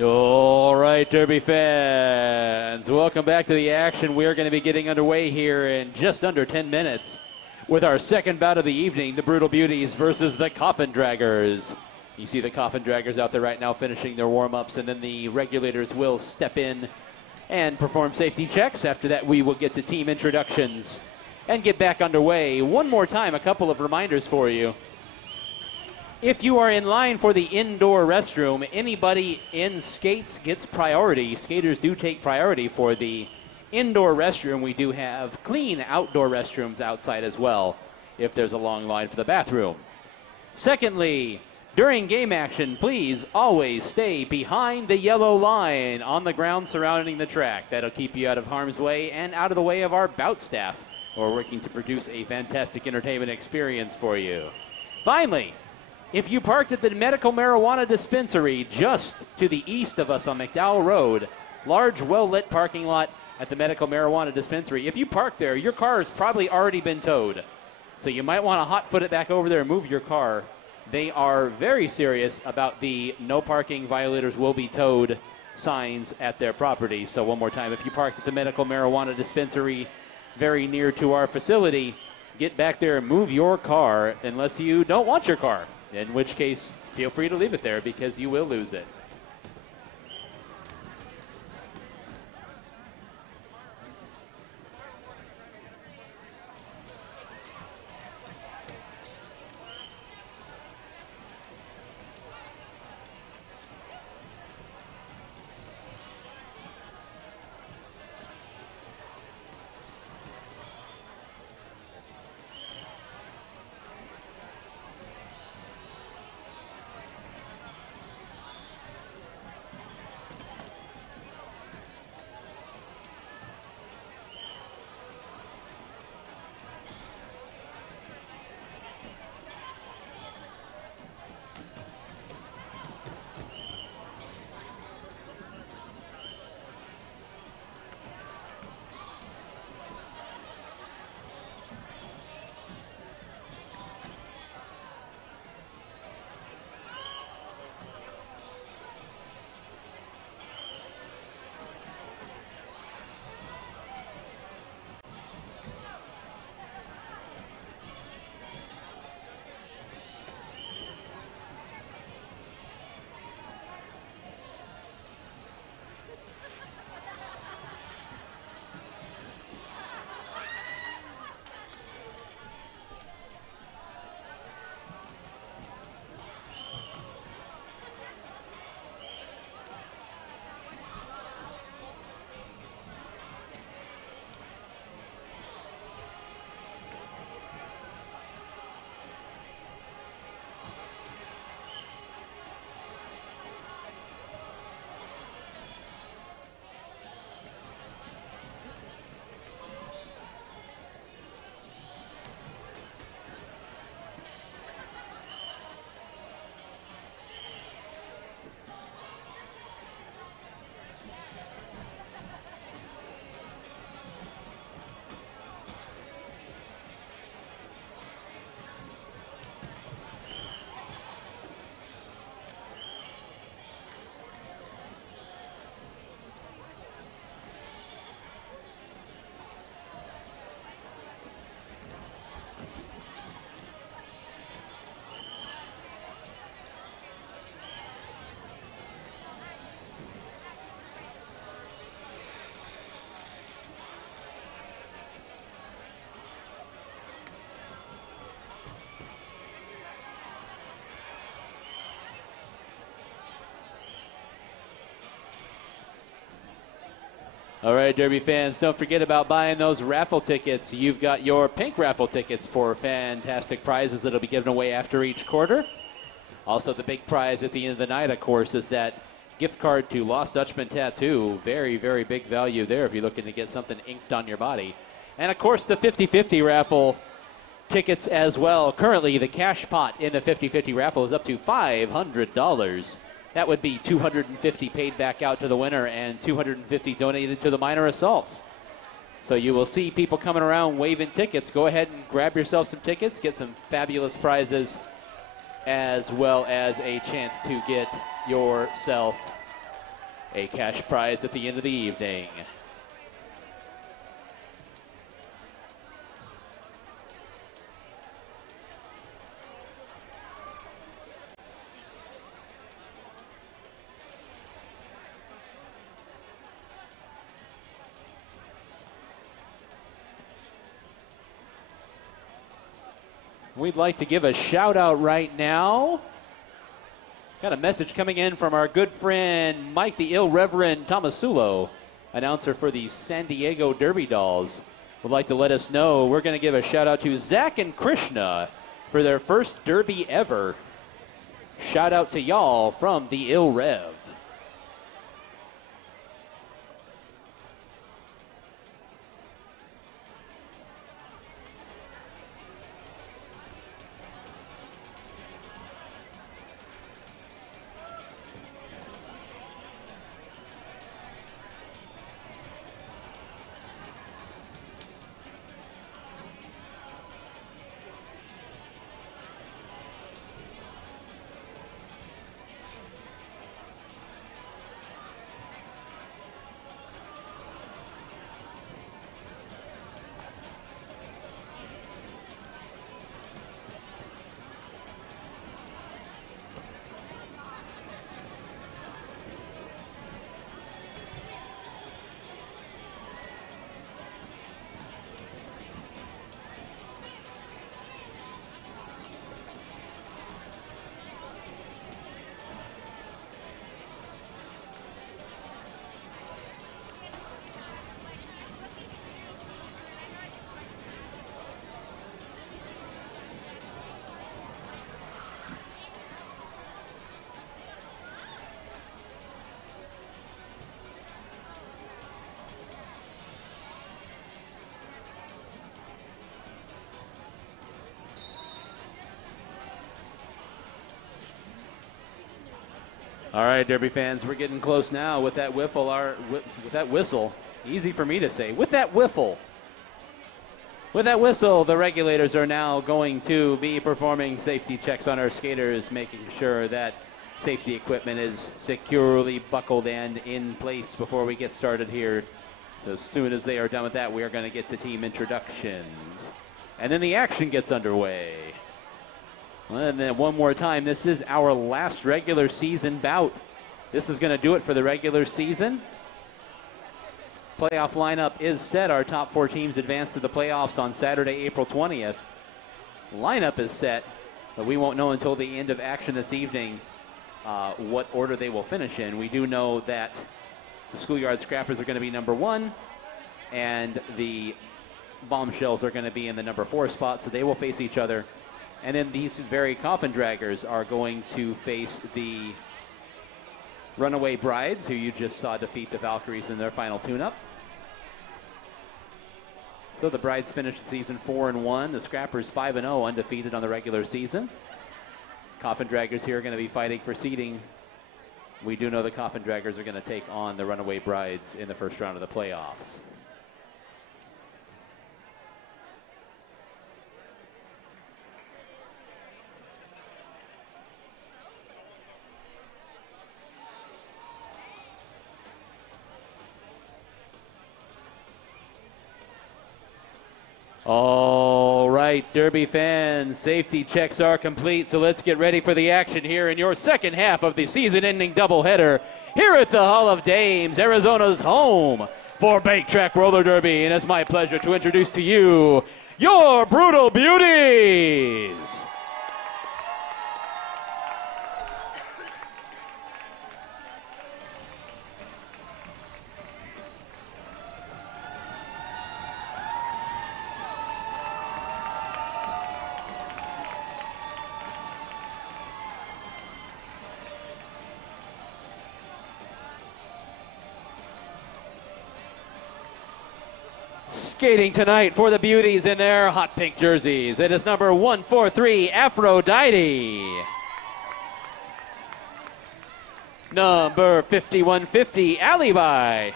All right, Derby fans, welcome back to the action. We're going to be getting underway here in just under 10 minutes with our second bout of the evening, the Brutal Beauties versus the Coffin Draggers. You see the Coffin Draggers out there right now finishing their warm-ups, and then the regulators will step in and perform safety checks. After that, we will get to team introductions and get back underway. One more time, a couple of reminders for you. If you are in line for the indoor restroom, anybody in skates gets priority. Skaters do take priority for the indoor restroom. We do have clean outdoor restrooms outside as well if there's a long line for the bathroom. Secondly, during game action, please always stay behind the yellow line on the ground surrounding the track. That'll keep you out of harm's way and out of the way of our Bout staff, who are working to produce a fantastic entertainment experience for you. Finally, if you parked at the medical marijuana dispensary just to the east of us on McDowell Road, large, well-lit parking lot at the medical marijuana dispensary, if you park there, your car has probably already been towed. So you might want to hot-foot it back over there and move your car. They are very serious about the no parking violators will be towed signs at their property. So one more time, if you parked at the medical marijuana dispensary very near to our facility, get back there and move your car unless you don't want your car. In which case, feel free to leave it there because you will lose it. All right, Derby fans, don't forget about buying those raffle tickets. You've got your pink raffle tickets for fantastic prizes that will be given away after each quarter. Also, the big prize at the end of the night, of course, is that gift card to Lost Dutchman Tattoo. Very, very big value there if you're looking to get something inked on your body. And, of course, the 50-50 raffle tickets as well. Currently, the cash pot in the 50-50 raffle is up to $500. That would be $250 paid back out to the winner and $250 donated to the minor assaults. So you will see people coming around waving tickets. Go ahead and grab yourself some tickets, get some fabulous prizes, as well as a chance to get yourself a cash prize at the end of the evening. We'd like to give a shout out right now. Got a message coming in from our good friend Mike the Ill Reverend Tomasulo, announcer for the San Diego Derby Dolls. Would like to let us know we're going to give a shout out to Zach and Krishna for their first Derby ever. Shout out to y'all from the Ill Rev. All right, Derby fans, we're getting close now with that with that whistle. Easy for me to say. With that whistle, the regulators are now going to be performing safety checks on our skaters, making sure that safety equipment is securely buckled and in place before we get started here. So as soon as they are done with that, we are going to get to team introductions. And then the action gets underway. And then one more time, this is our last regular season bout. This is going to do it for the regular season. Playoff lineup is set. Our top 4 teams advance to the playoffs on Saturday, April 20th. Lineup is set, but we won't know until the end of action this evening what order they will finish in. We do know that the Schoolyard Scrappers are going to be number 1, and the Bombshells are going to be in the number 4 spot, so they will face each other. And then these very Coffin Draggers are going to face the Runaway Brides, who you just saw defeat the Valkyries in their final tune-up. So the Brides finished the season 4-1. The Scrappers 5-0, undefeated on the regular season. Coffin Draggers here are going to be fighting for seeding. We do know the Coffin Draggers are going to take on the Runaway Brides in the first round of the playoffs. All right, Derby fans, safety checks are complete, so let's get ready for the action here in your second half of the season-ending doubleheader here at the Hall of Dames, Arizona's home for Bake Track Roller Derby. And it's my pleasure to introduce to you your Brutal Beauties. Skating tonight for the Beauties in their hot pink jerseys, it is number 143, Aphrodite. Number 5150, Alibi.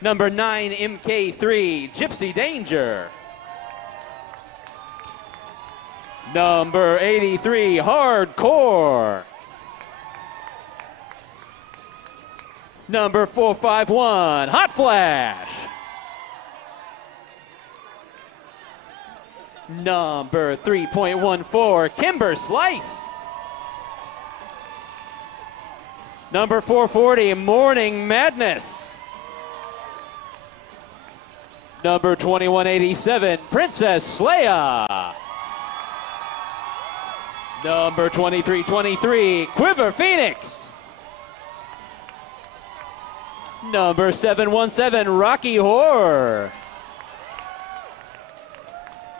Number 9, MK3, Gypsy Danger. Number 83, Hardcore. Number 451, Hot Flash. Number 3.14, Kimber Slice. Number 440, Morning Madness. Number 2187, Princess Leia. Number 2323, Quiver Phoenix. Number 717, Rocky Horror.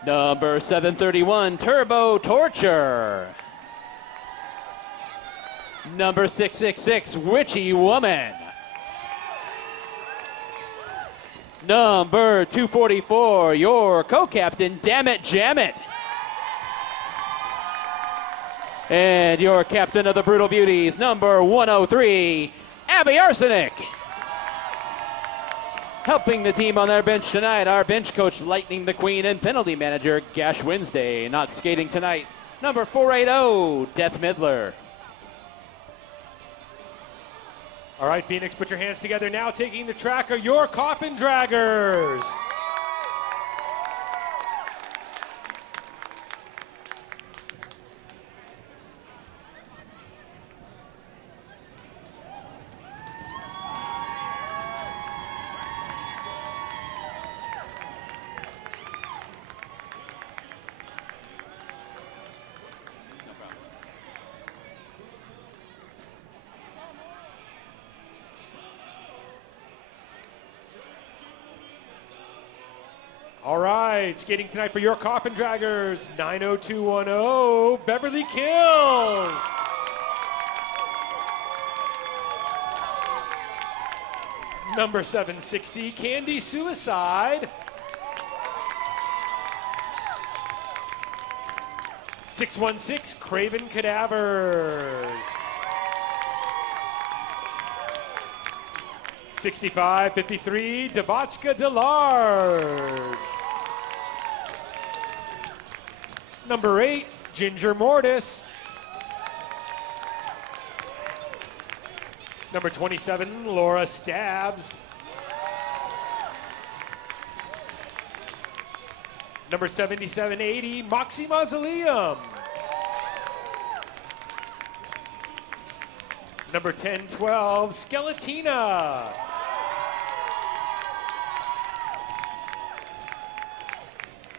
Number 731, Turbo Torture. Number 666, Witchy Woman. Number 244, your co-captain, Dammit Jammit. And your captain of the Brutal Beauties, number 103, Abby Arsenic. Helping the team on their bench tonight, our bench coach, Lightning McQueen, and penalty manager, Gash Wednesday. Not skating tonight, number 480, Death Midler. All right, Phoenix, put your hands together now. Taking the track are your Coffin Draggers. All right, skating tonight for your Coffin Draggers, 90210, Beverly Kills. Number 760, Candy Suicide. 616, Craven Cadavers. 6553, Devotchka Delarge. Number 8, Ginger Mortis. Number 27, Laura Stabs. Number 7780, Moxie Mausoleum. Number 1012, Skeletina.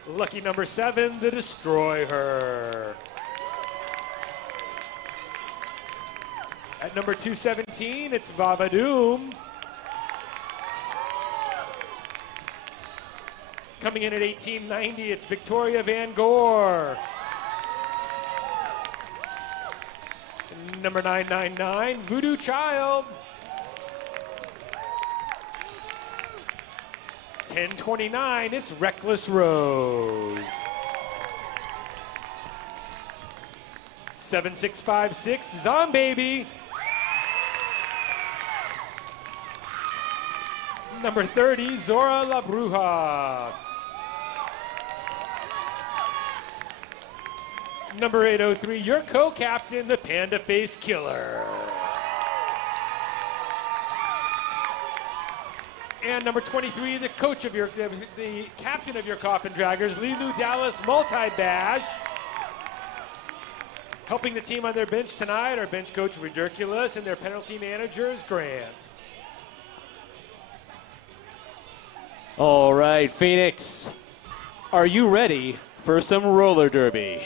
Lucky number 7, the Destroy Her. At number 217, it's Vavadoom. Coming in at 1890, it's Victoria Van Gore. Number 999, Voodoo Child. 1029, it's Reckless Rose. 7656, Zombaby. Number 30, Zora La Bruja. Number 803, your co-captain, the Panda Face Killer. And number 23, the coach of the captain of your Coffin Draggers, Lilu Dallas Multi-Bash. Helping the team on their bench tonight, our bench coach, Ridiculous, and their penalty managers, Grant. All right, Phoenix, are you ready for some roller derby?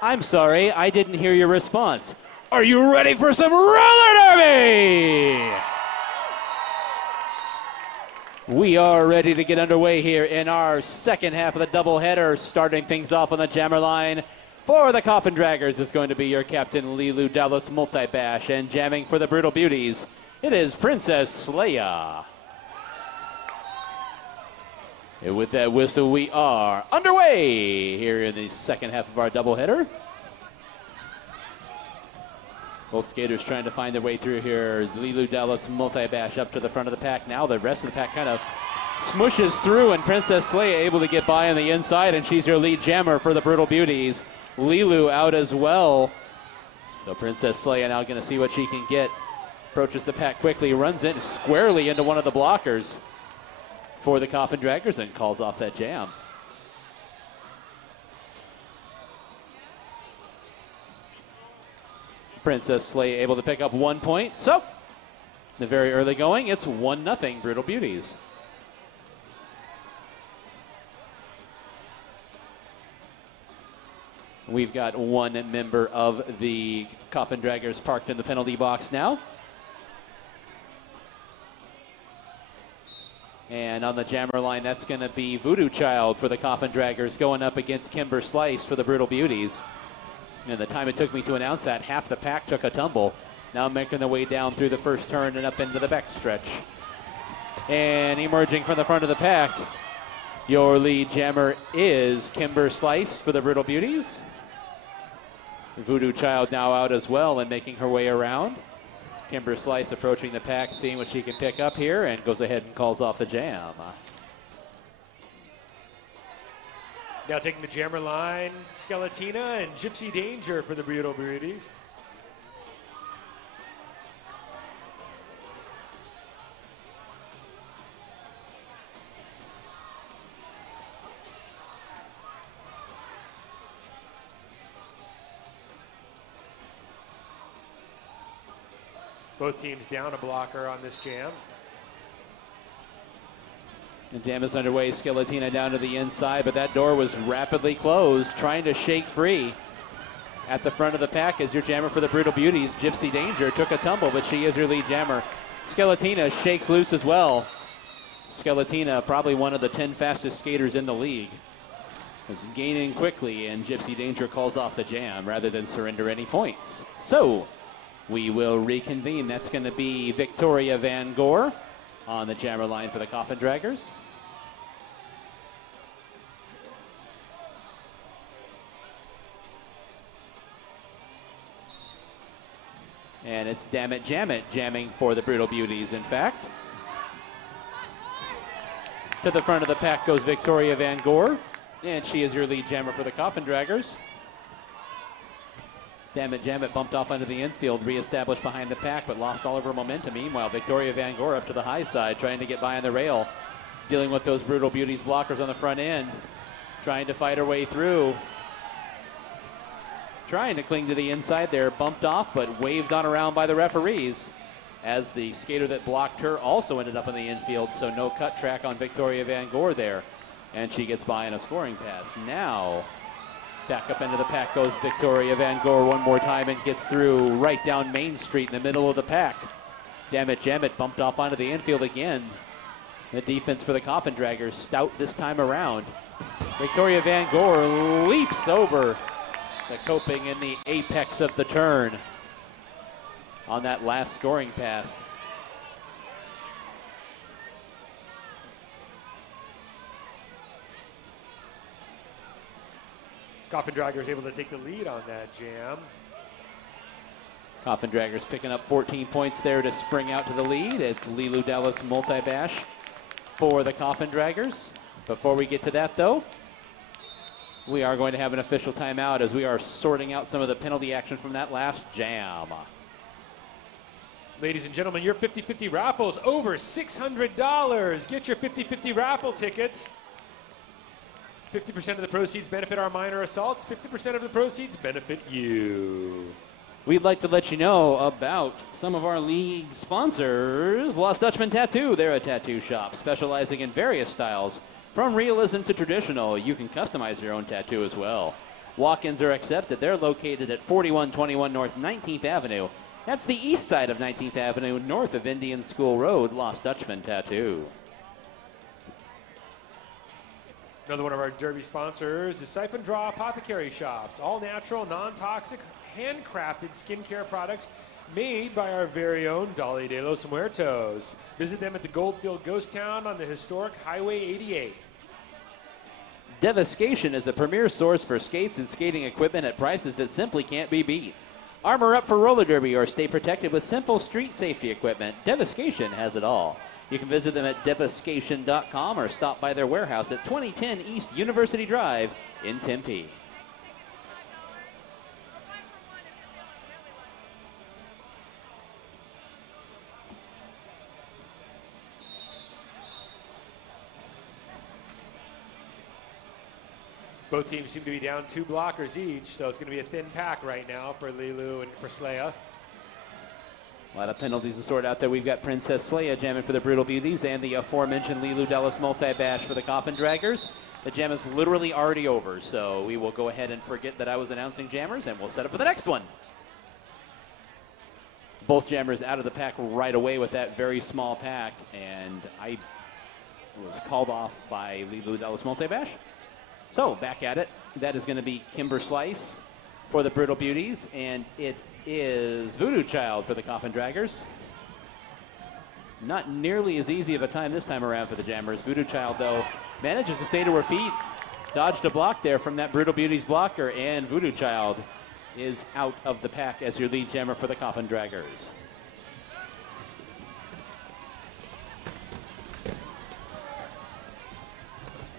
I'm sorry, I didn't hear your response. Are you ready for some roller derby? We are ready to get underway here in our second half of the doubleheader. Starting things off on the jammer line for the Coffin Draggers is going to be your captain, Lilu Dallas Multi-Bash, and jamming for the Brutal Beauties, it is Princess Leia. And with that whistle, we are underway here in the second half of our doubleheader. Both skaters trying to find their way through here. Lilu Dallas Multi-Bash up to the front of the pack. Now the rest of the pack kind of smushes through, and Princess Leia able to get by on the inside, and she's your lead jammer for the Brutal Beauties. Lilu out as well. So Princess Leia now going to see what she can get Approaches the pack quickly, runs in squarely into one of the blockers for the Coffin Draggers and calls off that jam. Princess Slay able to pick up 1 point. So, the very early going, it's 1-0 Brutal Beauties. We've got one member of the Coffin Draggers parked in the penalty box now. And on the jammer line, that's going to be Voodoo Child for the Coffin Draggers going up against Kimber Slice for the Brutal Beauties. And the time it took me to announce that, half the pack took a tumble. Now making their way down through the first turn and up into the back stretch. And emerging from the front of the pack, your lead jammer is Kimber Slice for the Brutal Beauties. Voodoo Child now out as well and making her way around. Kimber Slice approaching the pack, seeing what she can pick up here, and goes ahead and calls off the jam. Now taking the jammer line, Skeletina and Gypsy Danger for the Brutal Beauties. Both teams down a blocker on this jam. The jam is underway. Skeletina down to the inside, but that door was rapidly closed, trying to shake free. At the front of the pack is your jammer for the Brutal Beauties. Gypsy Danger took a tumble, but she is your lead jammer. Skeletina shakes loose as well. Skeletina, probably one of the 10 fastest skaters in the league, is gaining quickly, and Gypsy Danger calls off the jam rather than surrender any points. So, we will reconvene. That's going to be Victoria Van Gore on the jammer line for the Coffin Draggers. And it's Damn It Jam It jamming for the Brutal Beauties, in fact. To the front of the pack goes Victoria Van Gore, and she is your lead jammer for the Coffin Draggers. Damn It Jam It bumped off onto the infield, reestablished behind the pack, but lost all of her momentum. Meanwhile, Victoria Van Gore up to the high side, trying to get by on the rail, dealing with those Brutal Beauties blockers on the front end, trying to fight her way through. Trying to cling to the inside there, bumped off, but waved on around by the referees, as the skater that blocked her also ended up in the infield, so no cut track on Victoria Van Gore there. And she gets by in a scoring pass. Now, back up into the pack goes Victoria Van Gore one more time and gets through right down Main Street in the middle of the pack. Damn It Jam It bumped off onto the infield again. The defense for the Coffin Draggers stout this time around. Victoria Van Gore leaps over the coping in the apex of the turn on that last scoring pass. Coffin Draggers able to take the lead on that jam. Coffin Draggers picking up 14 points there to spring out to the lead. It's Lilu Dallas multi-bash for the Coffin Draggers. Before we get to that, though, we are going to have an official timeout as we are sorting out some of the penalty action from that last jam. Ladies and gentlemen, your 50-50 raffle is over $600. Get your 50-50 raffle tickets. 50% of the proceeds benefit our minor assaults. 50% of the proceeds benefit you. We'd like to let you know about some of our league sponsors. Lost Dutchman Tattoo. They're a tattoo shop specializing in various styles, from realism to traditional. You can customize your own tattoo as well. Walk-ins are accepted. They're located at 4121 North 19th Avenue. That's the east side of 19th Avenue, north of Indian School Road. Lost Dutchman Tattoo. Another one of our Derby sponsors is Siphon Draw Apothecary Shops. All natural, non-toxic, handcrafted skincare products made by our very own Dolly de los Muertos. Visit them at the Goldfield Ghost Town on the historic Highway 88. Devastation is a premier source for skates and skating equipment at prices that simply can't be beat. Armor up for roller derby or stay protected with simple street safety equipment. Devastation has it all. You can visit them at devastation.com or stop by their warehouse at 2010 East University Drive in Tempe. Both teams seem to be down 2 blockers each, so it's going to be a thin pack right now for Lilu and for Slaya. A lot of penalties to sort out there. We've got Princess Slaya jamming for the Brutal Beauties and the aforementioned Lilu Dallas multi-bash for the Coffin Draggers. The jam is literally already over, so we will go ahead and forget that I was announcing jammers, and we'll set up for the next one. Both jammers out of the pack right away with that very small pack, and I was called off by Lilu Dallas multi-bash. So back at it. That is going to be Kimber Slice for the Brutal Beauties, and it is Voodoo Child for the Coffin Draggers. Not nearly as easy of a time this time around for the jammers. Voodoo Child, though, manages to stay to her feet. Dodged a block there from that Brutal Beauties blocker, and Voodoo Child is out of the pack as your lead jammer for the Coffin Draggers.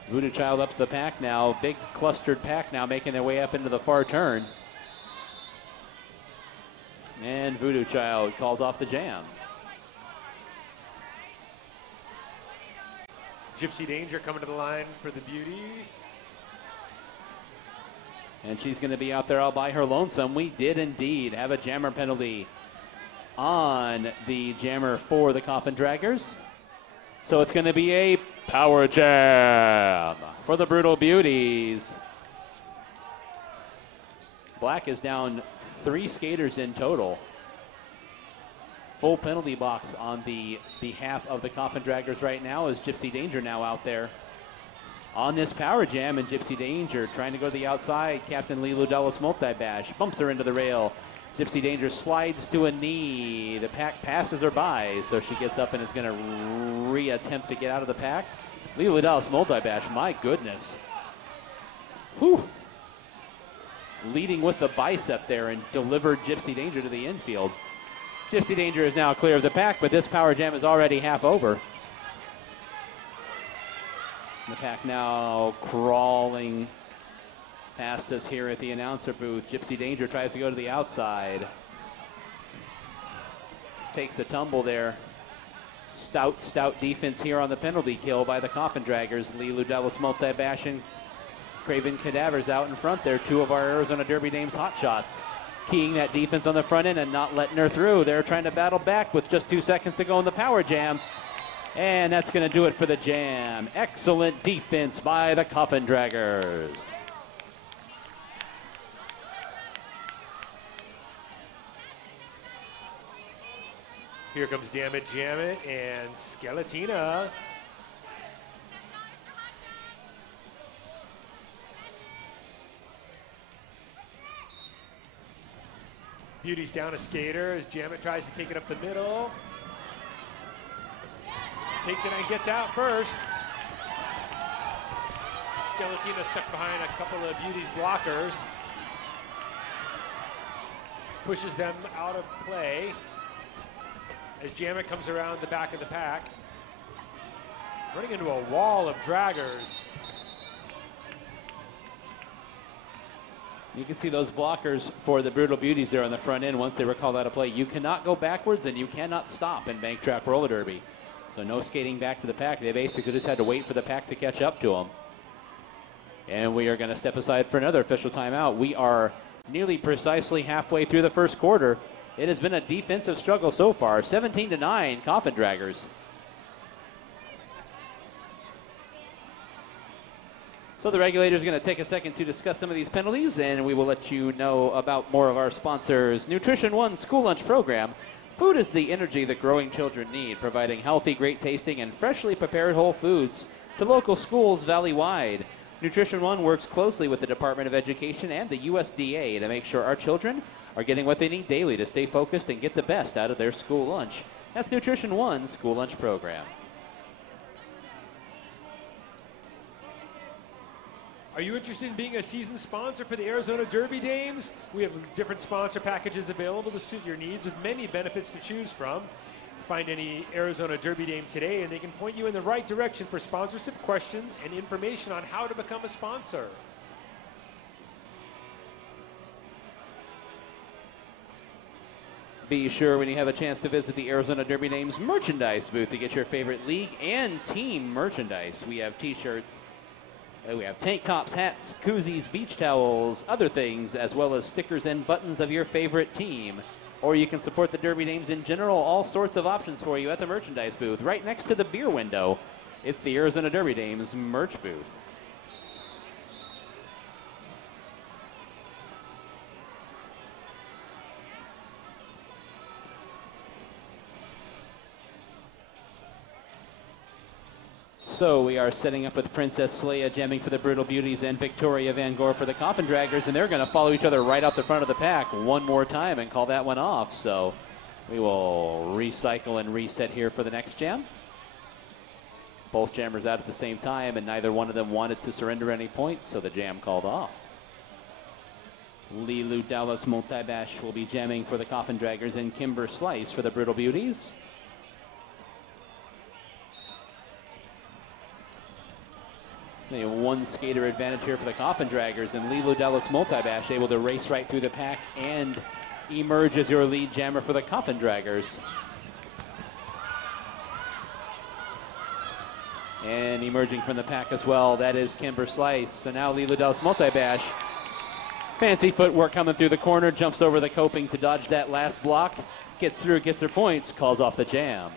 Voodoo Child up to the pack now. Big clustered pack now making their way up into the far turn. And Voodoo Child calls off the jam. Gypsy Danger coming to the line for the Beauties. And she's going to be out there all by her lonesome. We did indeed have a jammer penalty on the jammer for the Coffin Draggers. So it's going to be a power jam for the Brutal Beauties. Black is down 3 skaters in total. Full penalty box on the behalf of the Coffin Draggers right now as Gypsy Danger now out there on this power jam, and Gypsy Danger trying to go to the outside. Captain Lilu Dallas multi-bash bumps her into the rail. Gypsy Danger slides to a knee. The pack passes her by, so she gets up and is going to re-attempt to get out of the pack. Lilu Dallas multi-bash, my goodness. Whew. Leading with the bicep there and delivered Gypsy Danger to the infield. Gypsy Danger is now clear of the pack, but this power jam is already half over. The pack now crawling past us here at the announcer booth. Gypsy Danger tries to go to the outside. Takes a tumble there. Stout defense here on the penalty kill by the Coffin Draggers. Lilu Dallas multi-bashing. Craven Cadavers out in front there. 2 of our Arizona Derby Dames hot shots. Keying that defense on the front end and not letting her through. They're trying to battle back with just 2 seconds to go in the power jam. And that's going to do it for the jam. Excellent defense by the Coffin Draggers. Here comes Dammit Jammit and Skeletina. Beauty's down a skater as Jammit tries to take it up the middle. Takes it and gets out first. Skeletina stuck behind a couple of Beauty's blockers. Pushes them out of play as Jammit comes around the back of the pack. Running into a wall of draggers. You can see those blockers for the Brutal Beauties there on the front end once they were called out of play. You cannot go backwards and you cannot stop in Bank Track Roller Derby. So no skating back to the pack. They basically just had to wait for the pack to catch up to them. And we are going to step aside for another official timeout. We are nearly precisely halfway through the first quarter. It has been a defensive struggle so far. 17-9 Coffin Draggers. So the regulators are going to take a second to discuss some of these penalties, and we will let you know about more of our sponsors. Nutrition One School Lunch Program. Food is the energy that growing children need, providing healthy, great tasting, and freshly prepared whole foods to local schools valley-wide. Nutrition One works closely with the Department of Education and the USDA to make sure our children are getting what they need daily to stay focused and get the best out of their school lunch. That's Nutrition One School Lunch Program. Are you interested in being a season sponsor for the Arizona Derby Dames? We have different sponsor packages available to suit your needs with many benefits to choose from. Find any Arizona Derby Dame today and they can point you in the right direction for sponsorship questions and information on how to become a sponsor. Be sure when you have a chance to visit the Arizona Derby Dames merchandise booth to get your favorite league and team merchandise. We have t-shirts, And we have tank tops, hats, koozies, beach towels, other things, as well as stickers and buttons of your favorite team. Or you can support the Derby Dames in general. All sorts of options for you at the merchandise booth. Right next to the beer window, it's the Arizona Derby Dames merch booth. So we are setting up with Princess Leia jamming for the Brutal Beauties and Victoria Van Gore for the Coffin Draggers, and they're going to follow each other right out the front of the pack one more time and call that one off. So we will recycle and reset here for the next jam. Both jammers out at the same time, and neither one of them wanted to surrender any points, so the jam called off. Lilu Dallas Multibash will be jamming for the Coffin Draggers and Kimber Slice for the Brutal Beauties. A one skater advantage here for the Coffin Draggers, and Lilu Dallas Multibash able to race right through the pack and emerge as your lead jammer for the Coffin Draggers. And emerging from the pack as well, that is Kimber Slice. So now Lilu Dallas Multibash. Fancy footwork coming through the corner, jumps over the coping to dodge that last block, gets through, gets her points, calls off the jam.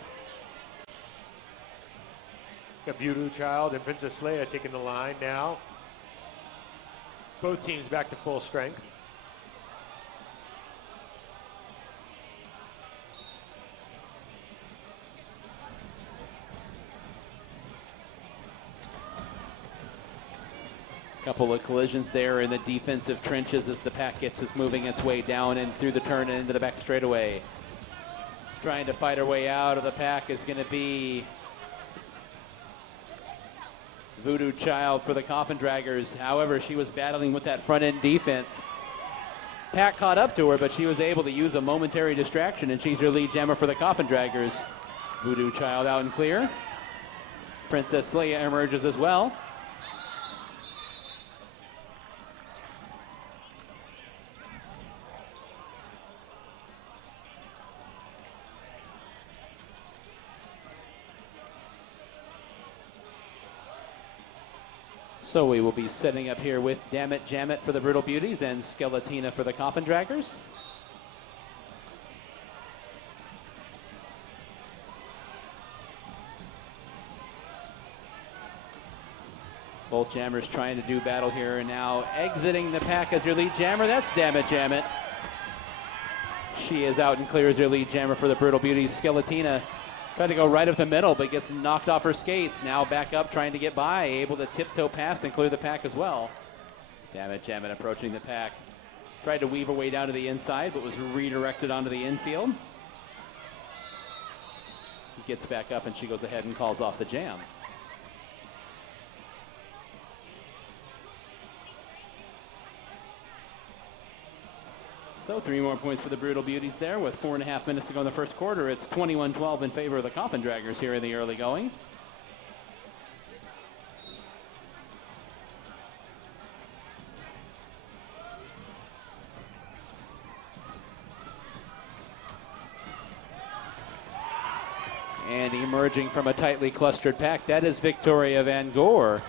Got Beauty Child and Princess Leia taking the line now. Both teams back to full strength. Couple of collisions there in the defensive trenches as the pack gets us moving its way down and through the turn and into the back straightaway. Trying to fight her way out of the pack is going to be Voodoo Child for the Coffin Draggers. However, she was battling with that front end defense. Pack caught up to her, but she was able to use a momentary distraction, and she's your lead jammer for the Coffin Draggers. Voodoo Child out and clear. Princess Leia emerges as well. So we will be setting up here with Dammit Jammit for the Brutal Beauties and Skeletina for the Coffin Draggers. Both jammers trying to do battle here, and now exiting the pack as your lead jammer. That's Dammit Jammit. She is out and clear as your lead jammer for the Brutal Beauties. Skeletina tried to go right up the middle, but gets knocked off her skates. Now back up, trying to get by, able to tiptoe past and clear the pack as well. Dammit Jammit approaching the pack. Tried to weave her way down to the inside, but was redirected onto the infield. He gets back up, and she goes ahead and calls off the jam. So 3 more points for the Brutal Beauties there with 4.5 minutes to go in the first quarter. It's 21-12 in favor of the Coffin Draggers here in the early going. And emerging from a tightly clustered pack, that is Victoria Van Gore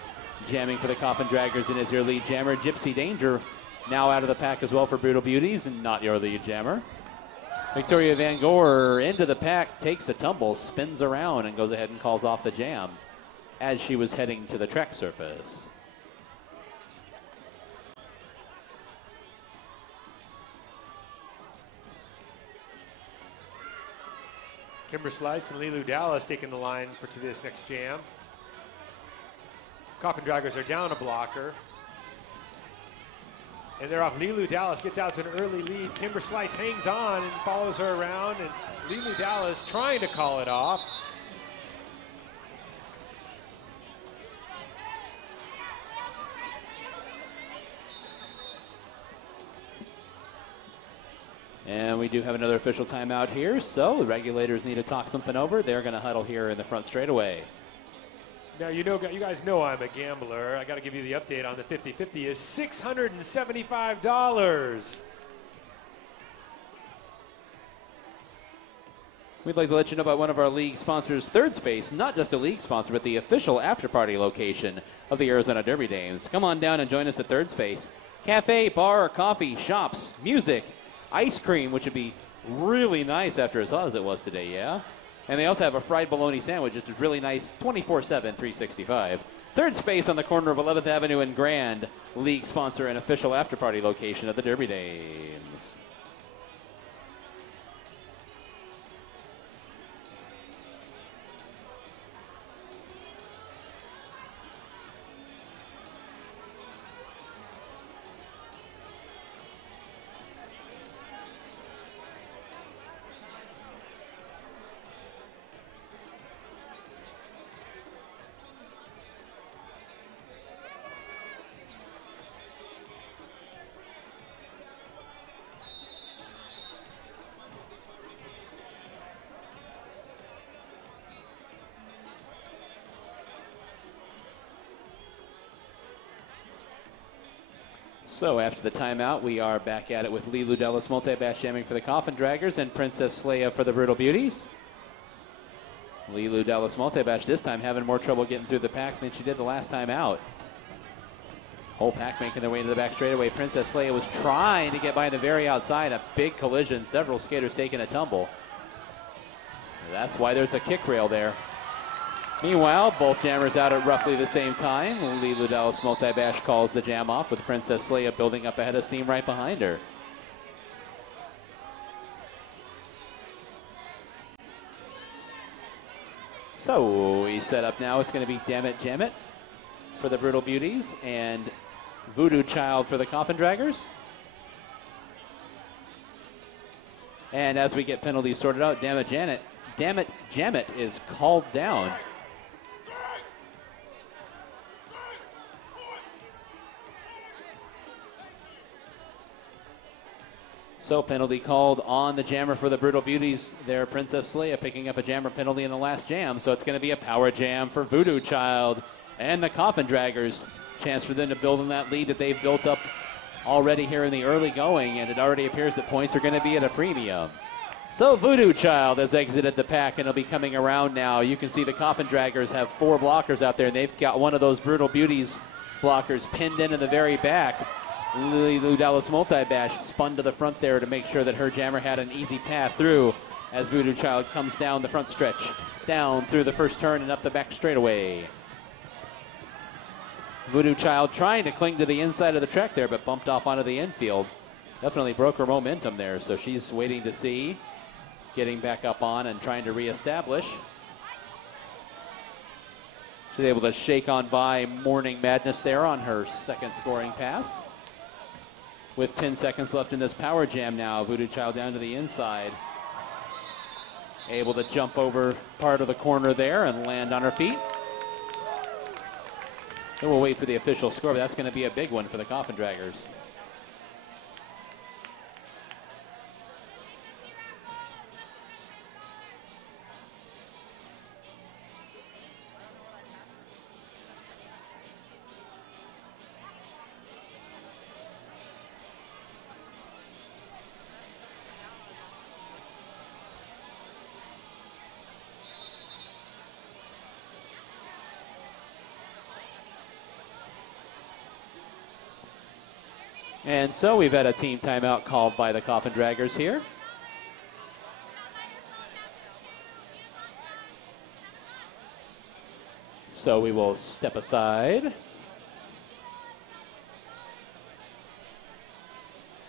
jamming for the Coffin Draggers and is your lead jammer. Gypsy Danger now out of the pack as well for Brutal Beauties and not your lead jammer. Victoria Van Gore into the pack, takes a tumble, spins around, and goes ahead and calls off the jam as she was heading to the track surface. Kimber Slice and Lilu Dallas taking the line for to this next jam. Coffin Draggers are down a blocker. And they're off. Lilu Dallas gets out to an early lead. Kimber Slice hangs on and follows her around. And Lilu Dallas trying to call it off. And we do have another official timeout here, so the regulators need to talk something over. They're going to huddle here in the front straightaway. Now, you guys know I'm a gambler. I got to give you the update on the 50-50 is $675. We'd like to let you know about one of our league sponsors, Third Space, not just a league sponsor, but the official after-party location of the Arizona Derby Dames. Come on down and join us at Third Space. Cafe, bar, coffee, shops, music, ice cream, which would be really nice after as hot as it was today, yeah? And they also have a fried bologna sandwich, which is really nice 24/7, 365. Third Space on the corner of 11th Avenue and Grand, league sponsor and official after-party location of the Derby Dames. So after the timeout, we are back at it with Lee Ludellis multi-bash jamming for the Coffin Draggers and Princess Leia for the Brutal Beauties. Lee Ludellis multi-bash this time having more trouble getting through the pack than she did the last time out. Whole pack making their way into the back straightaway. Princess Leia was trying to get by the very outside. A big collision. Several skaters taking a tumble. That's why there's a kick rail there. Meanwhile, both jammers out at roughly the same time. Lee Ludellis multi-bash calls the jam off with Princess Leia building up ahead of steam right behind her. So we set up now. It's going to be Damn It, Jam It for the Brutal Beauties and Voodoo Child for the Coffin Draggers. And as we get penalties sorted out, Damn It, Jam It is called down. So penalty called on the jammer for the Brutal Beauties there. Princess Leia picking up a jammer penalty in the last jam. So it's going to be a power jam for Voodoo Child and the Coffin Draggers. Chance for them to build on that lead that they've built up already here in the early going. And it already appears that points are going to be at a premium. So Voodoo Child has exited the pack and will be coming around now. You can see the Coffin Draggers have 4 blockers out there. And they've got one of those Brutal Beauties blockers pinned in the very back. Lee Ludellis multi-bash spun to the front there to make sure that her jammer had an easy path through as Voodoo Child comes down the front stretch, down through the first turn and up the back straightaway. Voodoo Child trying to cling to the inside of the track there, but bumped off onto the infield. Definitely broke her momentum there, so she's waiting to see, getting back up on and trying to reestablish. She's able to shake on by Morning Madness there on her second scoring pass. With 10 seconds left in this power jam now, Voodoo Child down to the inside. Able to jump over part of the corner there and land on her feet. And we'll wait for the official score, but that's going to be a big one for the Coffin Draggers. And so we've had a team timeout called by the Coffin Draggers here. So we will step aside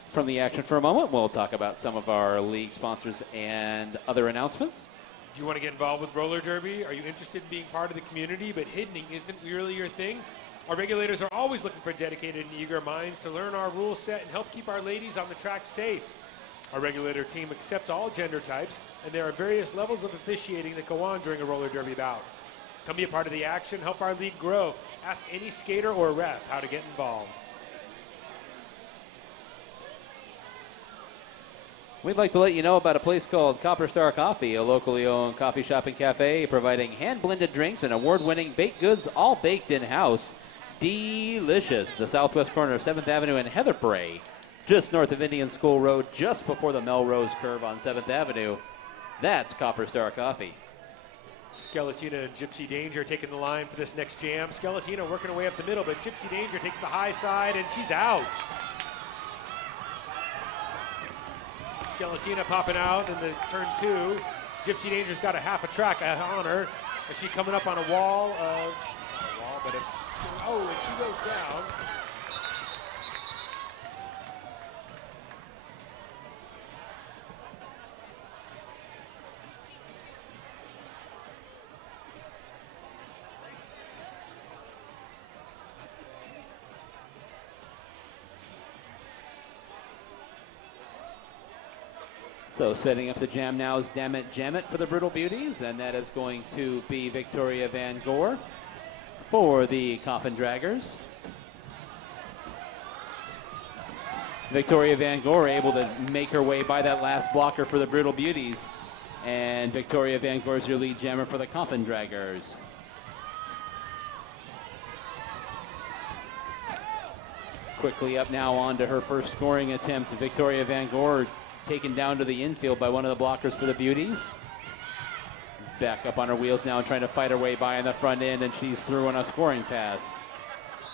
from the action for a moment. We'll talk about some of our league sponsors and other announcements. Do you want to get involved with roller derby? Are you interested in being part of the community, but hitting isn't really your thing? Our regulators are always looking for dedicated and eager minds to learn our rule set and help keep our ladies on the track safe. Our regulator team accepts all gender types, and there are various levels of officiating that go on during a roller derby bout. Come be a part of the action, help our league grow. Ask any skater or ref how to get involved. We'd like to let you know about a place called Copper Star Coffee, a locally owned coffee shop and cafe providing hand-blended drinks and award-winning baked goods, all baked in-house. Delicious. The southwest corner of 7th Avenue and Heatherbrae, just north of Indian School Road, just before the Melrose curve on 7th Avenue. That's Copper Star Coffee. Skeletina and Gypsy Danger taking the line for this next jam. Skeletina working her way up the middle, but Gypsy Danger takes the high side, and she's out. Skeletina popping out in the turn 2. Gypsy Danger's got a half a track on her. Is she coming up on a wall of... and she goes down. So setting up the jam now is Dammit Jammit for the Brutal Beauties, and that is going to be Victoria Van Gore for the Coffin Draggers. Victoria Van Gore able to make her way by that last blocker for the Brutal Beauties, and Victoria Van Gore is your lead jammer for the Coffin Draggers. Quickly up now on to her first scoring attempt. Victoria Van Gore taken down to the infield by one of the blockers for the Beauties. Back up on her wheels now and trying to fight her way by in the front end, and she's through on a scoring pass.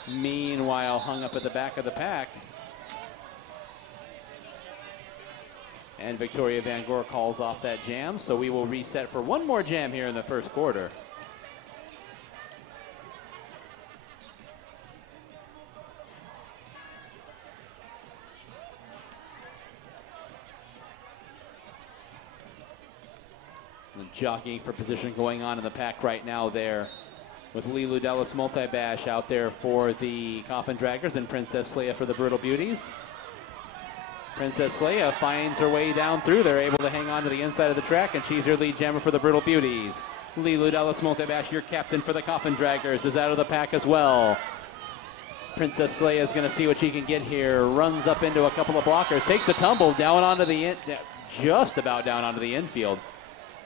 Meanwhile, hung up at the back of the pack. And Victoria Van Gore calls off that jam, so we will reset for one more jam here in the first quarter. Jockeying for position going on in the pack right now there, with Lilu Dallas Multibash out there for the Coffin Draggers and Princess Leia for the Brutal Beauties. Princess Leia finds her way down through. They're able to hang on to the inside of the track, and she's your lead jammer for the Brutal Beauties. Lilu Dallas Multibash, your captain for the Coffin Draggers, is out of the pack as well. Princess Leia is going to see what she can get here. Runs up into a couple of blockers, takes a tumble down onto the just about down onto the infield.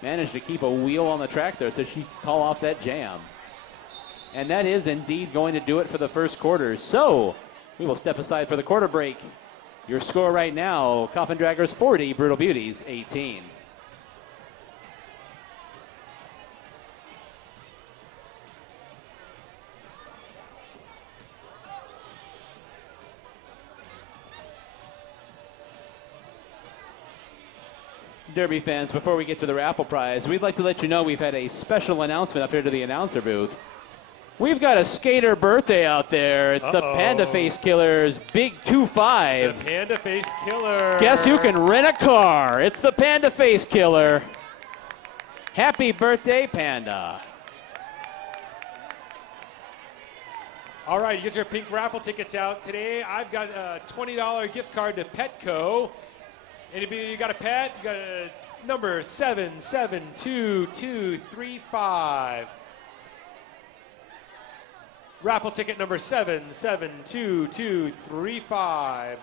Managed to keep a wheel on the track there so she can call off that jam. And that is indeed going to do it for the first quarter. So we will step aside for the quarter break. Your score right now, Coffin Draggers 40, Brutal Beauties 18. Derby fans, before we get to the raffle prize, we'd like to let you know we've had a special announcement up here to the announcer booth. We've got a skater birthday out there. It's the Panda Face Killer's Big 2-5. The Panda Face Killer. Guess who can rent a car? It's the Panda Face Killer. Happy birthday, Panda. All right, you get your pink raffle tickets out. Today, I've got a $20 gift card to Petco. And if you got a pet, you got a number 772235. Raffle ticket number 772235.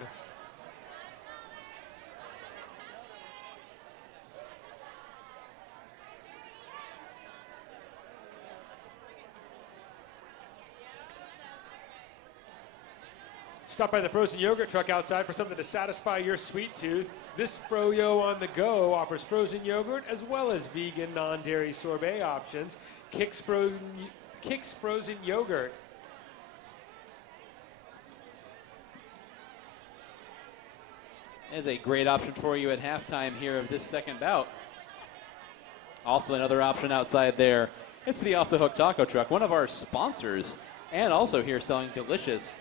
Stop by the frozen yogurt truck outside for something to satisfy your sweet tooth. This Froyo on the go offers frozen yogurt as well as vegan non-dairy sorbet options. Kix Frozen Yogurt. Is a great option for you at halftime here of this second bout. Also another option outside there. It's the Off the Hook Taco Truck, one of our sponsors, and also here selling delicious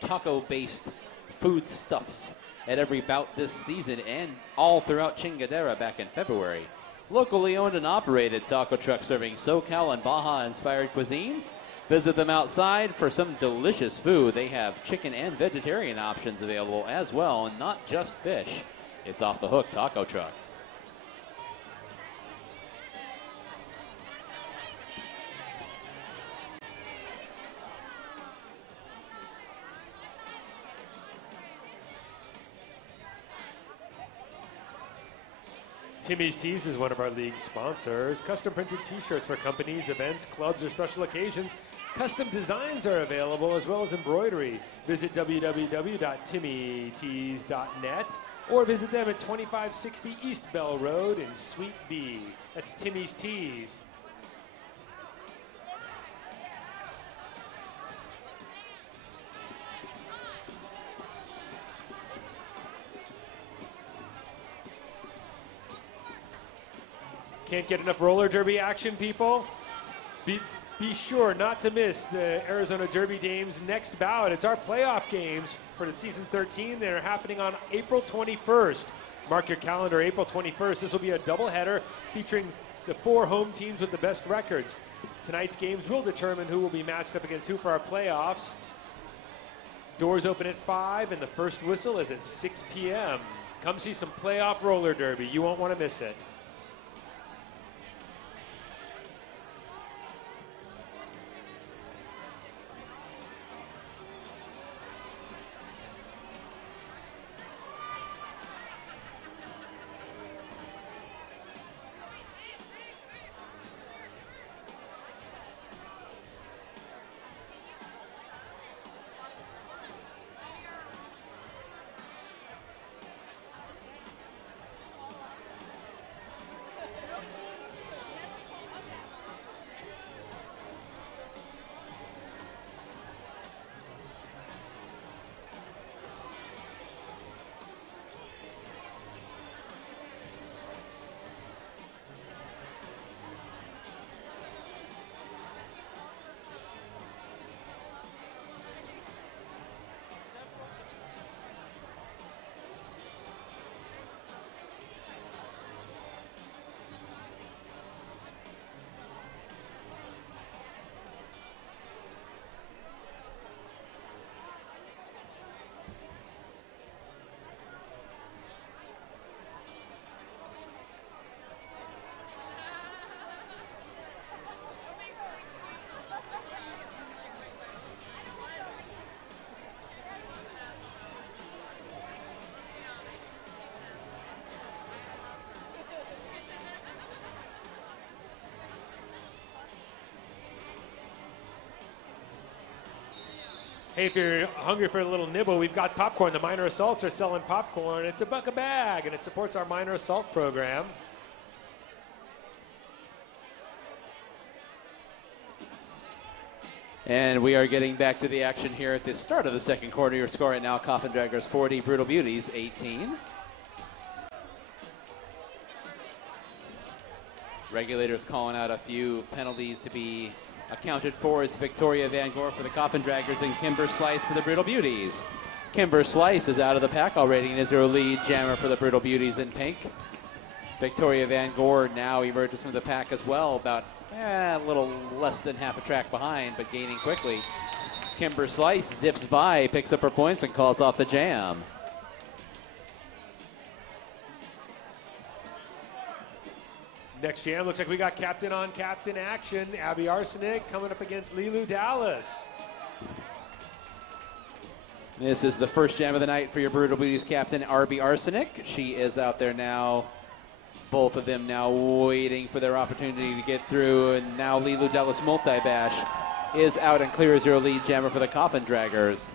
taco-based foodstuffs at every bout this season and all throughout Chingadera back in February. Locally owned and operated taco truck serving SoCal and Baja-inspired cuisine. Visit them outside for some delicious food. They have chicken and vegetarian options available as well, and not just fish. It's Off the Hook Taco Truck. Timmy's Tees is one of our league sponsors. Custom printed t-shirts for companies, events, clubs, or special occasions. Custom designs are available as well as embroidery. Visit www.timmytees.net or visit them at 2560 East Bell Road in Suite B. That's Timmy's Tees. Can't get enough roller derby action, people? Be sure not to miss the Arizona Derby Dames' next bout. It's our playoff games for the season 13. They're happening on April 21st. Mark your calendar, April 21st. This will be a doubleheader featuring the 4 home teams with the best records. Tonight's games will determine who will be matched up against who for our playoffs. Doors open at 5, and the first whistle is at 6 p.m. Come see some playoff roller derby. You won't want to miss it. Hey, if you're hungry for a little nibble, we've got popcorn. The Minor Assaults are selling popcorn. It's $1 a bag, and it supports our Minor Assault program. And we are getting back to the action here at the start of the second quarter. Your score right now, Coffin Draggers 40, Brutal Beauties 18. Regulators calling out a few penalties to be accounted for. It's Victoria Van Gore for the Coffin Draggers and Kimber Slice for the Brutal Beauties. Kimber Slice is out of the pack already and is their lead jammer for the Brutal Beauties in pink. Victoria Van Gore now emerges from the pack as well, about a little less than half a track behind, but gaining quickly. Kimber Slice zips by, picks up her points, and calls off the jam. Next jam, looks like we got captain on captain action. Abby Arsenic coming up against Lilu Dallas. This is the first jam of the night for your Brutal Beauties captain, Arby Arsenic. She is out there now. Both of them now waiting for their opportunity to get through. And now Lilu Dallas Multi-Bash is out and clears her lead jammer for the Coffin Draggers.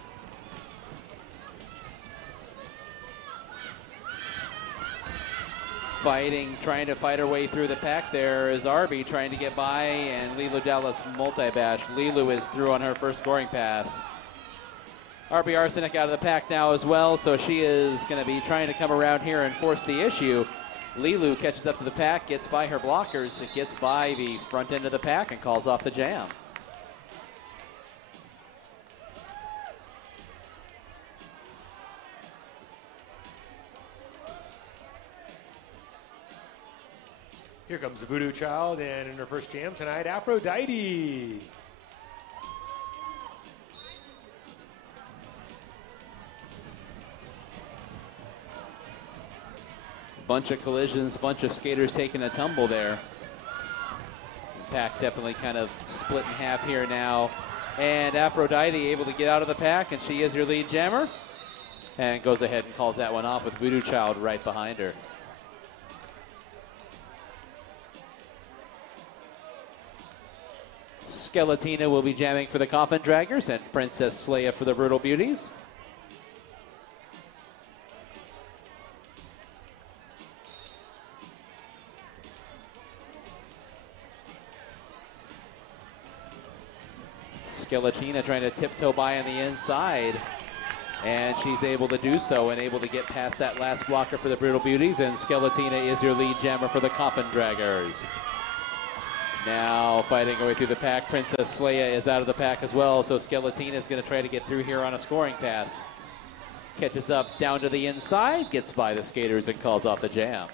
Trying to fight her way through the pack. There is Arby trying to get by, and Lilu Dallas Multi-Bash. Lilu is through on her first scoring pass. Arby Arsenic out of the pack now as well, so she is going to be trying to come around here and force the issue. Lilu catches up to the pack, gets by her blockers, it gets by the front end of the pack and calls off the jam. Here comes the Voodoo Child, and in her first jam tonight, Aphrodite. Bunch of collisions, bunch of skaters taking a tumble there. The pack definitely kind of split in half here now. And Aphrodite able to get out of the pack, and she is your lead jammer. And goes ahead and calls that one off with Voodoo Child right behind her. Skeletina will be jamming for the Coffin Draggers and Princess Leia for the Brutal Beauties. Skeletina trying to tiptoe by on the inside. And she's able to do so and able to get past that last blocker for the Brutal Beauties. And Skeletina is your lead jammer for the Coffin Draggers. Now fighting her way through the pack. Princess Leia is out of the pack as well. So Skeletina is going to try to get through here on a scoring pass. Catches up down to the inside. Gets by the skaters and calls off the jam.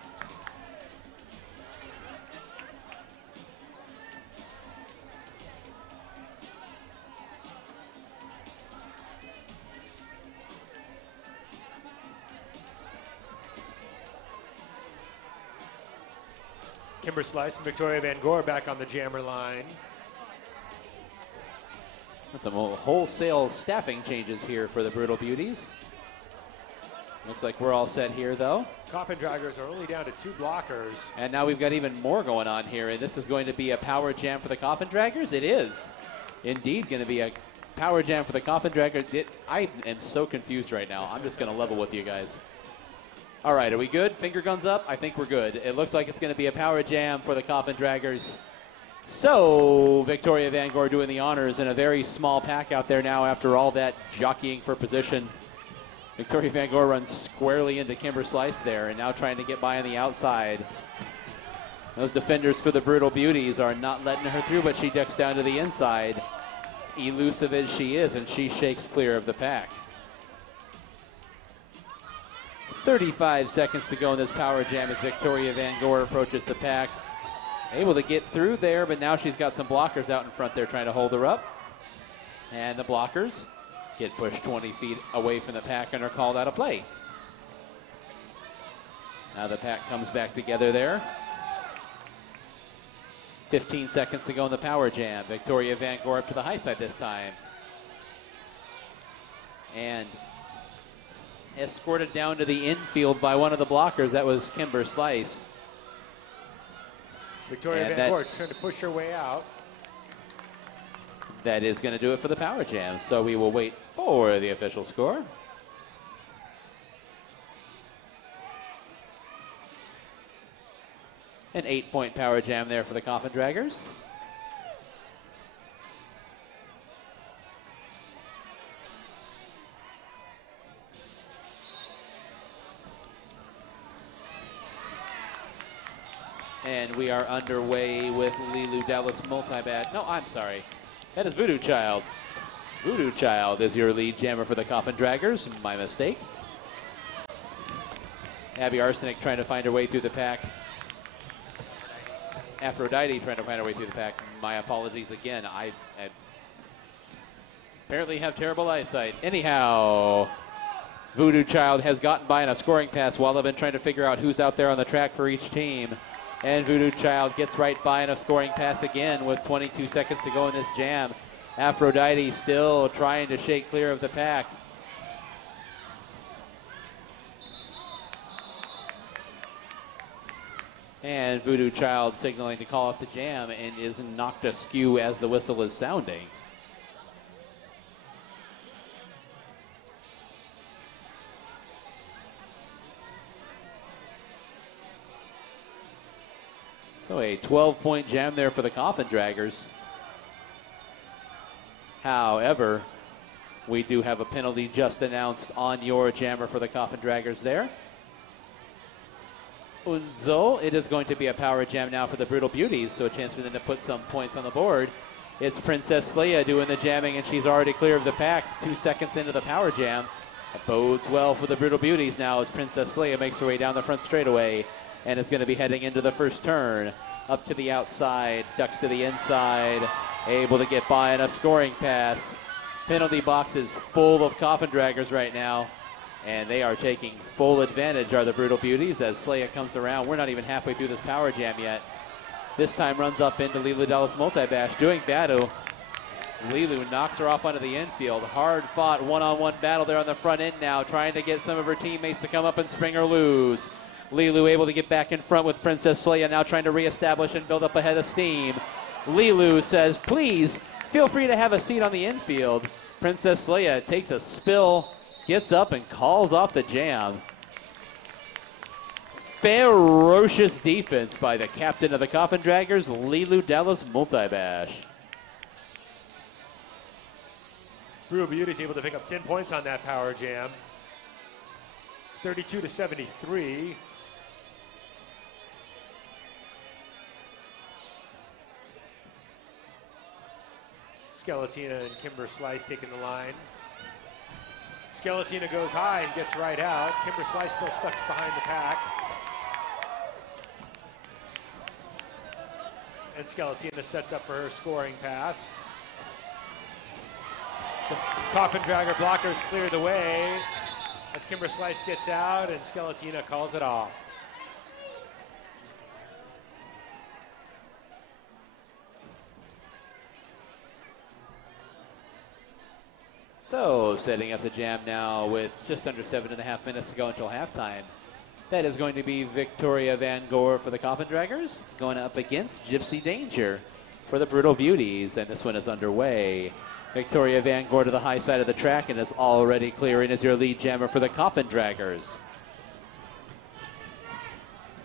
Kimber Slice and Victoria Van Gore back on the jammer line. Some wholesale staffing changes here for the Brutal Beauties. Looks like we're all set here, though. Coffin Draggers are only down to 2 blockers. And now we've got even more going on here, and this is going to be a power jam for the Coffin Draggers. It is indeed going to be a power jam for the Coffin Draggers. I am so confused right now. I'm just going to level with you guys. All right, are we good? Finger guns up? I think we're good. It looks like it's going to be a power jam for the Coffin Draggers. So, Victoria Van Gore doing the honors in a very small pack out there now after all that jockeying for position. Victoria Van Gore runs squarely into Kimber Slice there and now trying to get by on the outside. Those defenders for the Brutal Beauties are not letting her through, but she ducks down to the inside. Elusive as she is, and she shakes clear of the pack. 35 seconds to go in this power jam as Victoria Van Gore approaches the pack. Able to get through there, but now she's got some blockers out in front there trying to hold her up. And the blockers get pushed 20 feet away from the pack and are called out of play. Now the pack comes back together there. 15 seconds to go in the power jam. Victoria Van Gore up to the high side this time. And escorted down to the infield by one of the blockers. That was Kimber Slice. Victoria Van Gore trying to push her way out. That is going to do it for the power jam. So we will wait for the official score. An 8-point power jam there for the Coffin Draggers. And we are underway with Lilu Dallas Multibat. No, I'm sorry. That is Voodoo Child. Voodoo Child is your lead jammer for the Coffin Draggers. My mistake. Abby Arsenic trying to find her way through the pack. Aphrodite trying to find her way through the pack. My apologies again. I apparently have terrible eyesight. Anyhow, Voodoo Child has gotten by on a scoring pass while they've been trying to figure out who's out there on the track for each team. And Voodoo Child gets right by on a scoring pass again with 22 seconds to go in this jam. Aphrodite still trying to shake clear of the pack. And Voodoo Child signaling to call off the jam and is knocked askew as the whistle is sounding. So a 12-point jam there for the Coffin Draggers. However, we do have a penalty just announced on your jammer for the Coffin Draggers there. Unzo, it is going to be a power jam now for the Brutal Beauties, so a chance for them to put some points on the board. It's Princess Leia doing the jamming, and she's already clear of the pack 2 seconds into the power jam. It bodes well for the Brutal Beauties now as Princess Leia makes her way down the front straightaway, and it's going to be heading into the first turn. Up to the outside, ducks to the inside, able to get by on a scoring pass. Penalty box is full of Coffin Draggers right now, and they are taking full advantage, are the Brutal Beauties, as Leia comes around. We're not even halfway through this power jam yet. This time runs up into Lilu Dallas Multibash, doing battle. Lilu knocks her off onto the infield. Hard-fought one-on-one battle there on the front end now, trying to get some of her teammates to come up and spring her loose. Lilu able to get back in front with Princess Leia, now trying to reestablish and build up a head of steam. Lilu says, please, feel free to have a seat on the infield. Princess Leia takes a spill, gets up and calls off the jam. Ferocious defense by the captain of the Coffin Draggers, Lilu Dallas Multibash. Brutal Beauties able to pick up 10 points on that power jam. 32-73. Skeletina and Kimber Slice taking the line. Skeletina goes high and gets right out. Kimber Slice still stuck behind the pack. And Skeletina sets up for her scoring pass. The Coffin Dragger blockers clear the way as Kimber Slice gets out and Skeletina calls it off. So setting up the jam now with just under 7.5 minutes to go until halftime. That is going to be Victoria Van Gore for the Coffin Draggers, going up against Gypsy Danger for the Brutal Beauties, and this one is underway. Victoria Van Gore to the high side of the track and is already clearing as your lead jammer for the Coffin Draggers.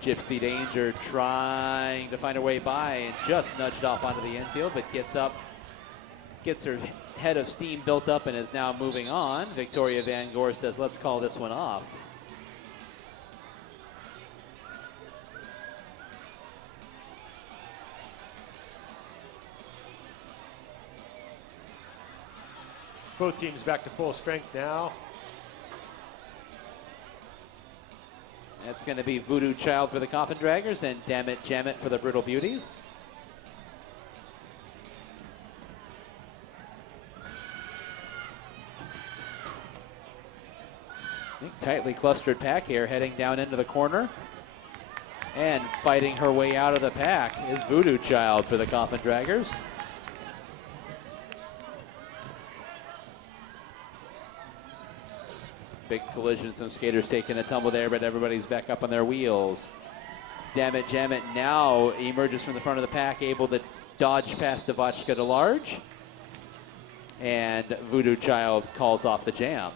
Gypsy Danger trying to find a way by and just nudged off onto the infield, but gets up, gets her head of steam built up and is now moving on. Victoria Van Gore says, let's call this one off. Both teams back to full strength now. That's going to be Voodoo Child for the Coffin Draggers and Damn It Jam It for the Brutal Beauties. I think tightly clustered pack here, heading down into the corner. And fighting her way out of the pack is Voodoo Child for the Coffin Draggers. Big collision, some skaters taking a tumble there, but everybody's back up on their wheels. Damn It Jam It now emerges from the front of the pack, able to dodge past Devotchka to large. And Voodoo Child calls off the jam.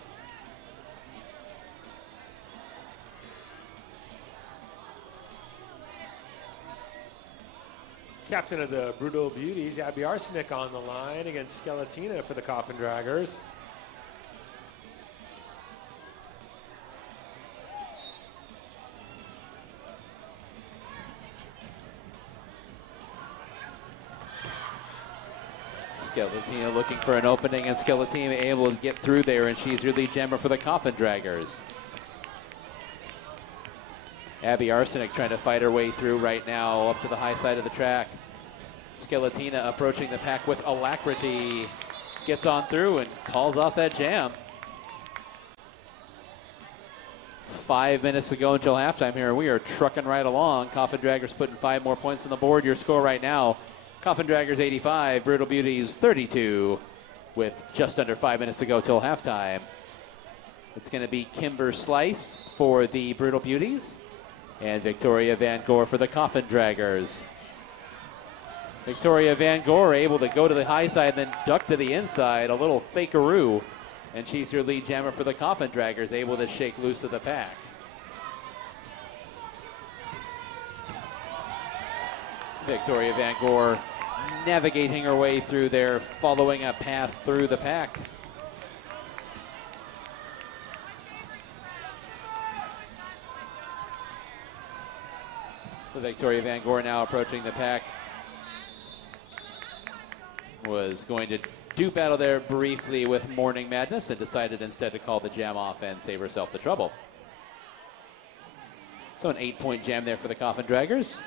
Captain of the Brutal Beauties, Abby Arsenic on the line against Skeletina for the Coffin Draggers. Skeletina looking for an opening, and Skeletina able to get through there, and she's your lead jammer for the Coffin Draggers. Abby Arsenic trying to fight her way through right now up to the high side of the track. Skeletina approaching the pack with alacrity. Gets on through and calls off that jam. 5 minutes to go until halftime here. We are trucking right along. Coffin Draggers putting 5 more points on the board. Your score right now, Coffin Draggers 85, Brutal Beauties 32, with just under 5 minutes to go till halftime. It's going to be Kimber Slice for the Brutal Beauties and Victoria Van Gore for the Coffin Draggers. Victoria Van Gore able to go to the high side, then duck to the inside, a little fakeroo, and she's your lead jammer for the Coffin Draggers, able to shake loose of the pack. Victoria Van Gore navigating her way through there, following a path through the pack. So Victoria Van Gore now approaching the pack. Was going to do battle there briefly with Morning Madness and decided instead to call the jam off and save herself the trouble. So an 8-point jam there for the Coffin Draggers.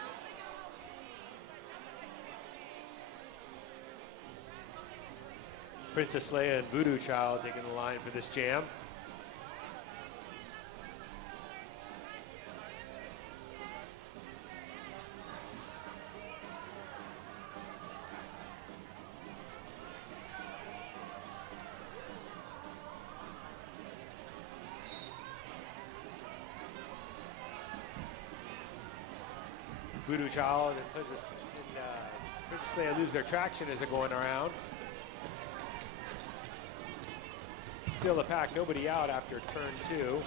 Princess Leia and Voodoo Child taking the line for this jam. Voodoo Child and Princess Leia lose their traction as they're going around. Still a pack, nobody out after turn 2.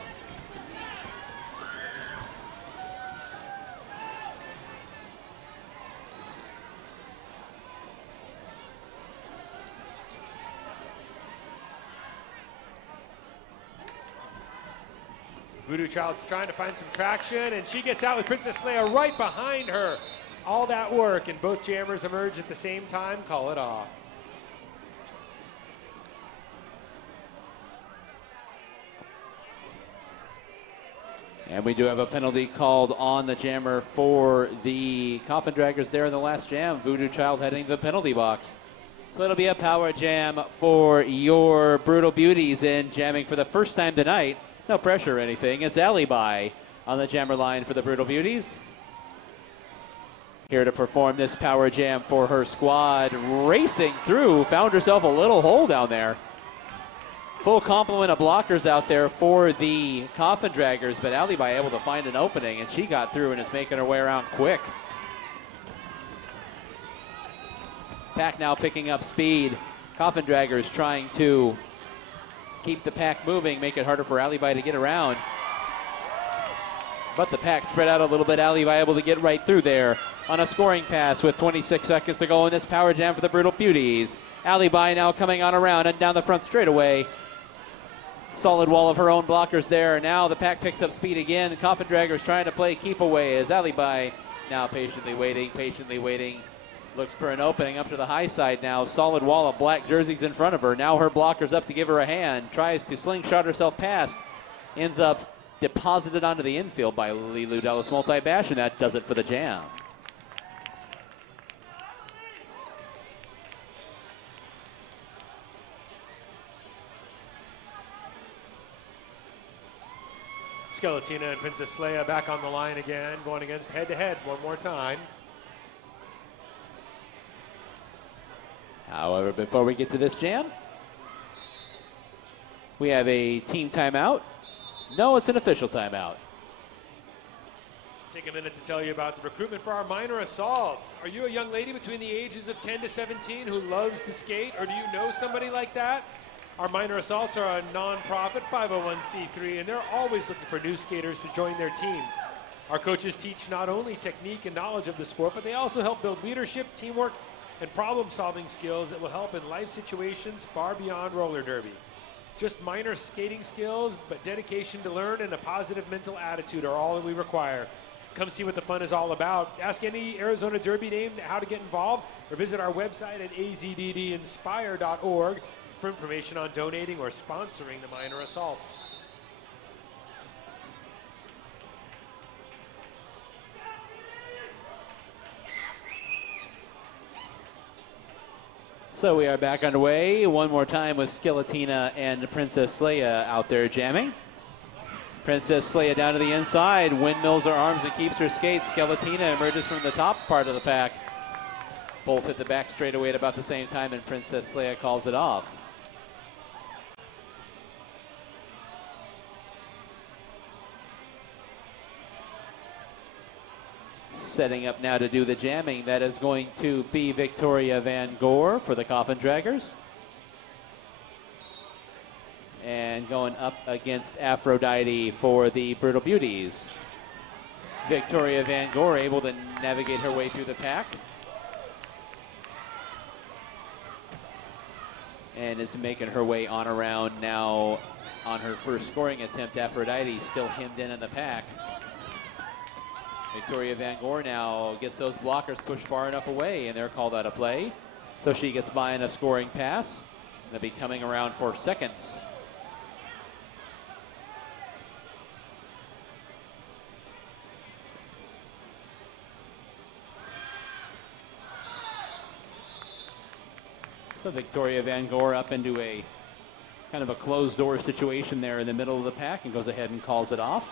Voodoo Child trying to find some traction, and she gets out with Princess Leia right behind her. All that work, and both jammers emerge at the same time, call it off. And we do have a penalty called on the jammer for the Coffin Draggers there in the last jam. Voodoo Child heading to the penalty box. So it'll be a power jam for your Brutal Beauties, and jamming for the first time tonight. No pressure or anything. It's Alibi on the jammer line for the Brutal Beauties. Here to perform this power jam for her squad. Racing through, found herself a little hole down there. Full complement of blockers out there for the Coffin Draggers, but Alibi able to find an opening, and she got through and is making her way around quick. Pack now picking up speed. Coffin Draggers trying to keep the pack moving, make it harder for Alibi to get around. But the pack spread out a little bit. Alibi able to get right through there on a scoring pass with 26 seconds to go in this power jam for the Brutal Beauties. Alibi now coming on around and down the front straightaway. Solid wall of her own blockers there. Now the pack picks up speed again. Coffin Draggers trying to play keep away as Alibi now patiently waiting. Looks for an opening up to the high side now. Solid wall of black jerseys in front of her. Now her blockers up to give her a hand. Tries to slingshot herself past. Ends up deposited onto the infield by Lilu Dallas Multi-Bash, and that does it for the jam. Skeletina and Princess Leia back on the line again, going against head-to-head one more time. However, before we get to this jam, we have a team timeout. No, it's an official timeout. Take a minute to tell you about the recruitment for our minor assaults. Are you a young lady between the ages of 10 to 17 who loves to skate, or do you know somebody like that? Our minor assaults are a non-profit 501c3, and they're always looking for new skaters to join their team. Our coaches teach not only technique and knowledge of the sport, but they also help build leadership, teamwork, and problem-solving skills that will help in life situations far beyond roller derby. Just minor skating skills, but dedication to learn and a positive mental attitude are all that we require. Come see what the fun is all about. Ask any Arizona Derby name how to get involved, or visit our website at azddinspire.org for information on donating or sponsoring the minor assaults. So we are back underway one more time with Skeletina and Princess Leia out there jamming. Princess Leia down to the inside, windmills her arms and keeps her skates. Skeletina emerges from the top part of the pack. Both hit the back straightaway at about the same time, and Princess Leia calls it off. Setting up now to do the jamming, that is going to be Victoria Van Gore for the Coffin Draggers. And going up against Aphrodite for the Brutal Beauties. Victoria Van Gore able to navigate her way through the pack. And is making her way on around now on her first scoring attempt. Aphrodite still hemmed in the pack. Victoria Van Gore now gets those blockers pushed far enough away, and they're called out of play. So she gets by in a scoring pass. They'll be coming around for seconds. So Victoria Van Gore up into a kind of a closed door situation there in the middle of the pack and goes ahead and calls it off.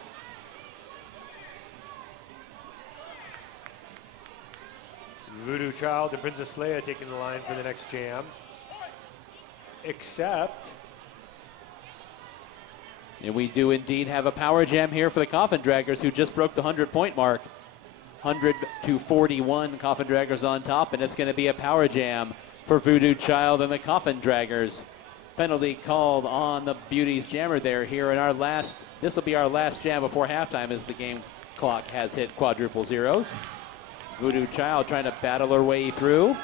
Voodoo Child and Princess Leia taking the line for the next jam. Except... And we do indeed have a power jam here for the Coffin Draggers, who just broke the 100-point mark. 100 to 41, Coffin Draggers on top, and it's going to be a power jam for Voodoo Child and the Coffin Draggers. Penalty called on the Beauties jammer there here in our last, this will be our last jam before halftime as the game clock has hit quadruple zeros. Voodoo Child trying to battle her way through.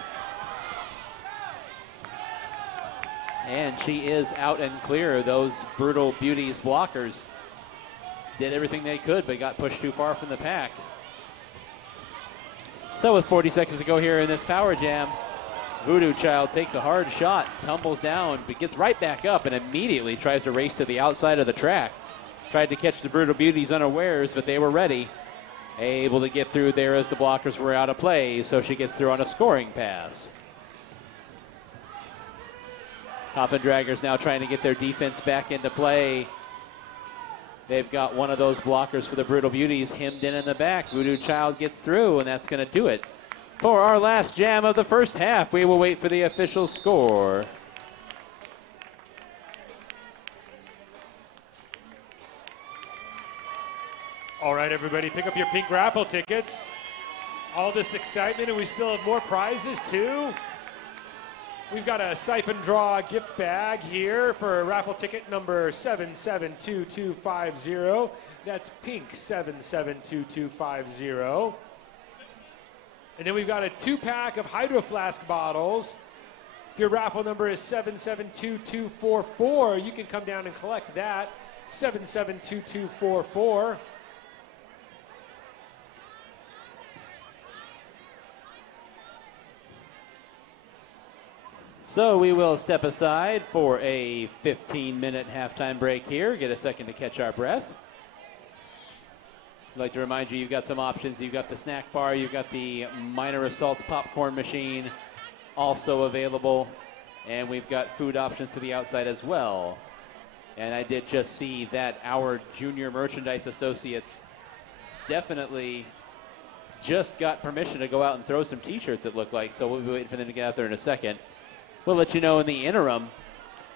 And she is out and clear. Those Brutal Beauties blockers did everything they could, but got pushed too far from the pack. So with 40 seconds to go here in this power jam, Voodoo Child takes a hard shot, tumbles down, but gets right back up and immediately tries to race to the outside of the track. Tried to catch the Brutal Beauties unawares, but they were ready. Able to get through there as the blockers were out of play, so she gets through on a scoring pass. Coffin Draggers now trying to get their defense back into play. They've got one of those blockers for the Brutal Beauties hemmed in the back. Voodoo Child gets through, and that's going to do it. For our last jam of the first half, we will wait for the official score. All right, everybody, pick up your pink raffle tickets. All this excitement, and we still have more prizes, too. We've got a siphon draw gift bag here for raffle ticket number 772250. That's pink 772250. And then we've got a 2-pack of Hydro Flask bottles. If your raffle number is 772244, you can come down and collect that. 772244. So we will step aside for a 15-minute halftime break here. Get a second to catch our breath. I'd like to remind you, you've got some options. You've got the snack bar. You've got the Minor Assaults popcorn machine also available. And we've got food options to the outside as well. And I did just see that our junior merchandise associates definitely just got permission to go out and throw some T-shirts, it looked like. So we'll be waiting for them to get out there in a second. We'll let you know in the interim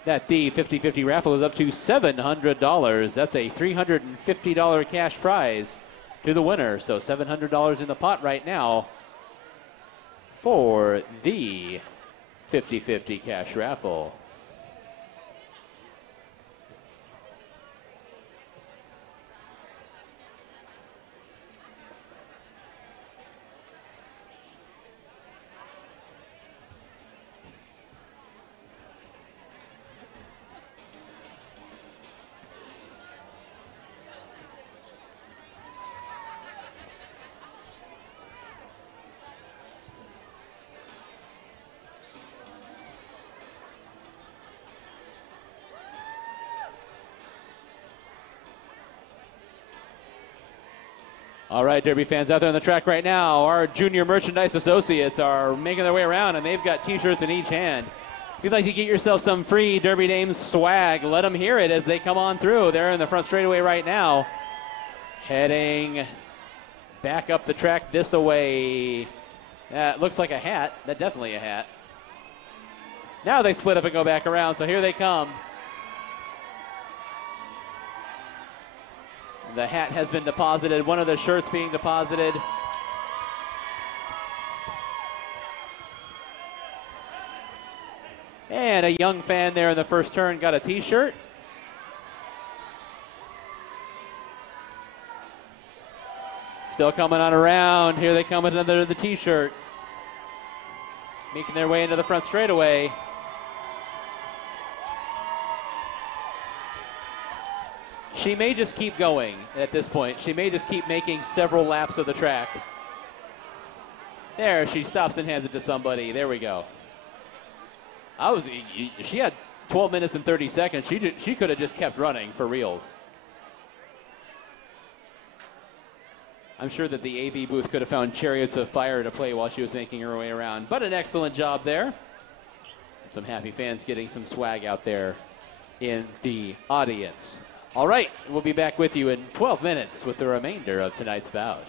that the 50-50 raffle is up to $700. That's a $350 cash prize to the winner. So $700 in the pot right now for the 50-50 cash raffle. All right, Derby fans out there on the track right now, our junior merchandise associates are making their way around, and they've got T-shirts in each hand. If you'd like to get yourself some free Derby Dames swag, let them hear it as they come on through. They're in the front straightaway right now, heading back up the track this way. That looks like a hat. That's definitely a hat. Now they split up and go back around, so here they come. The hat has been deposited. One of the shirts being deposited. And a young fan there in the first turn got a T-shirt. Still coming on around. Here they come with another the T-shirt. Making their way into the front straightaway. She may just keep going at this point. She may just keep making several laps of the track. There, she stops and hands it to somebody. There we go. She had 12 minutes and 30 seconds. She could have just kept running for reals. I'm sure that the AV booth could have found Chariots of Fire to play while she was making her way around. But an excellent job there. Some happy fans getting some swag out there in the audience. All right, we'll be back with you in 12 minutes with the remainder of tonight's bout.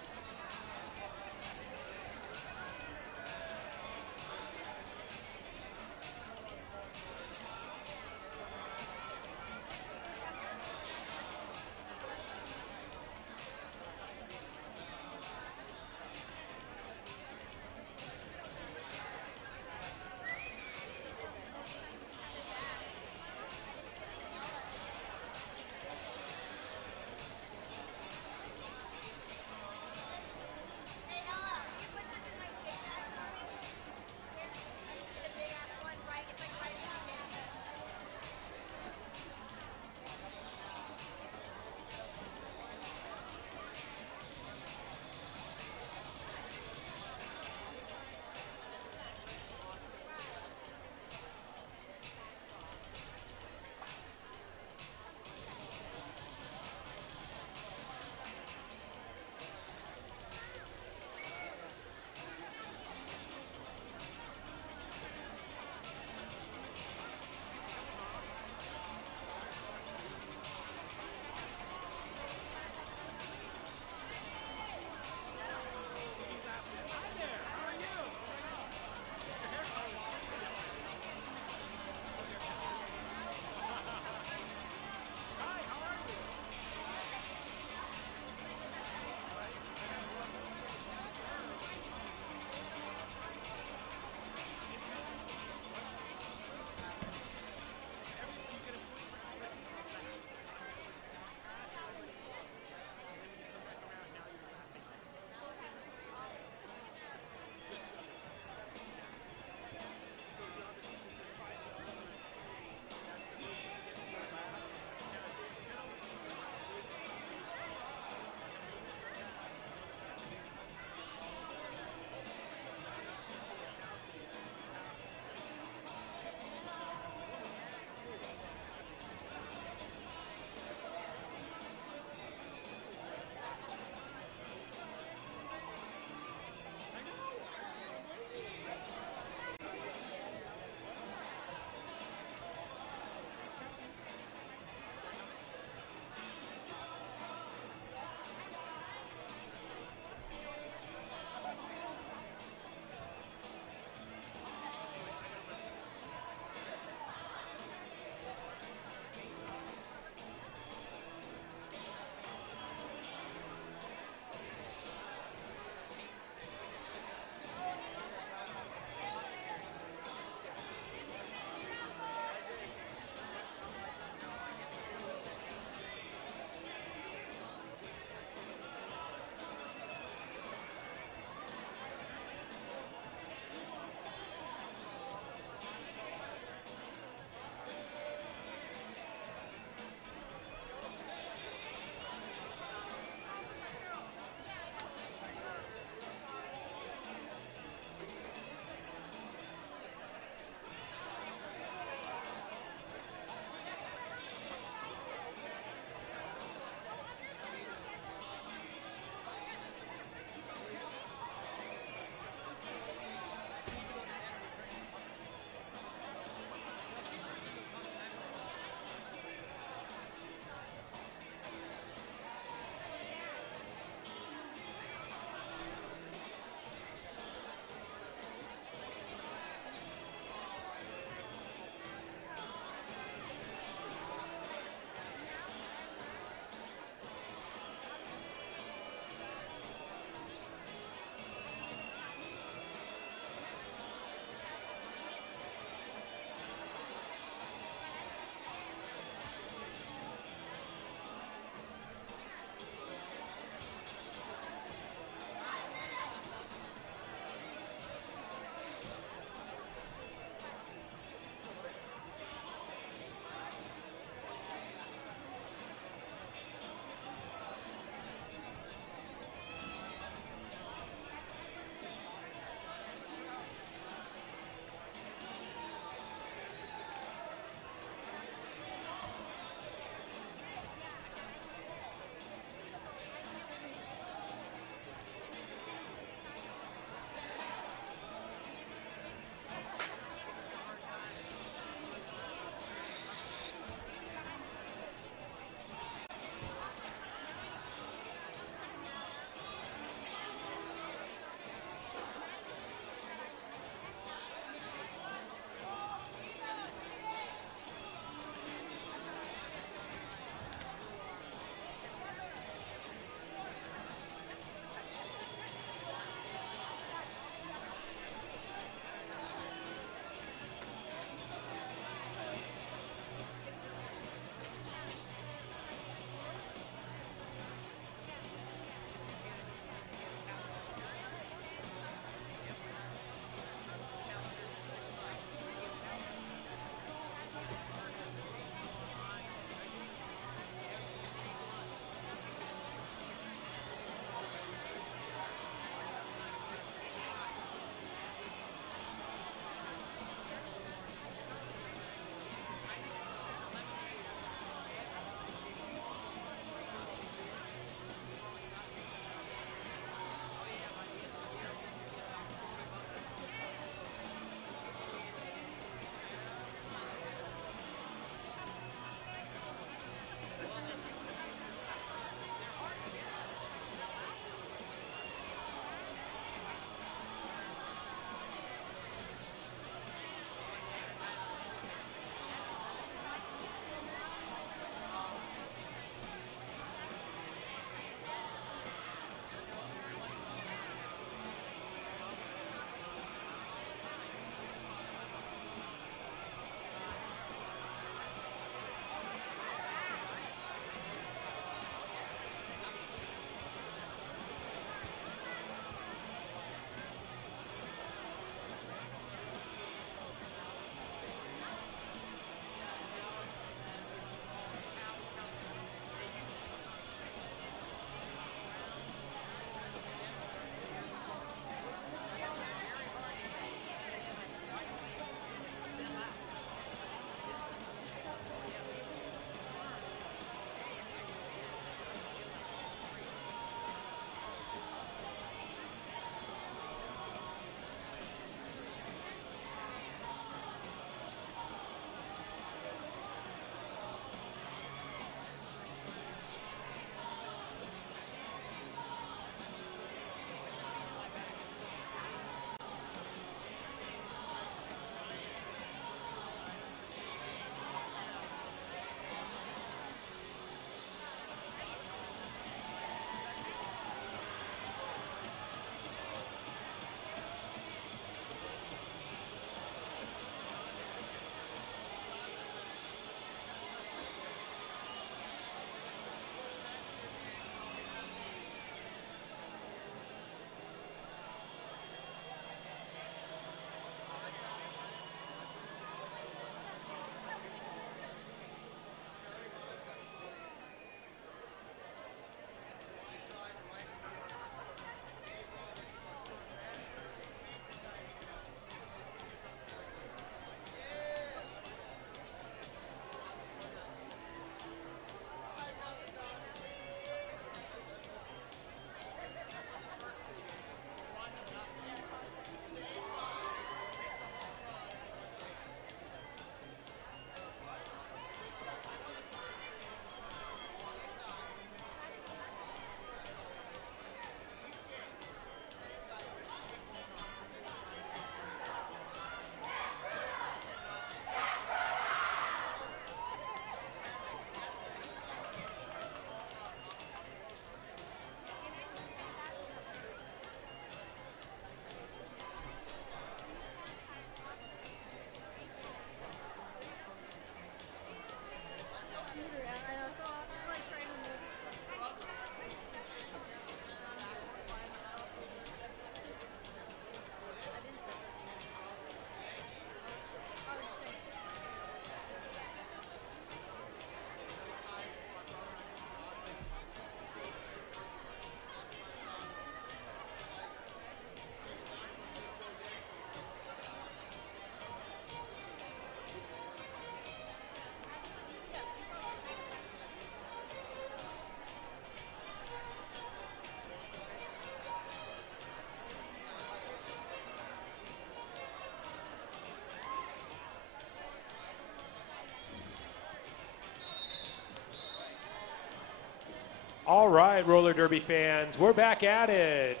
All right, roller derby fans, we're back at it.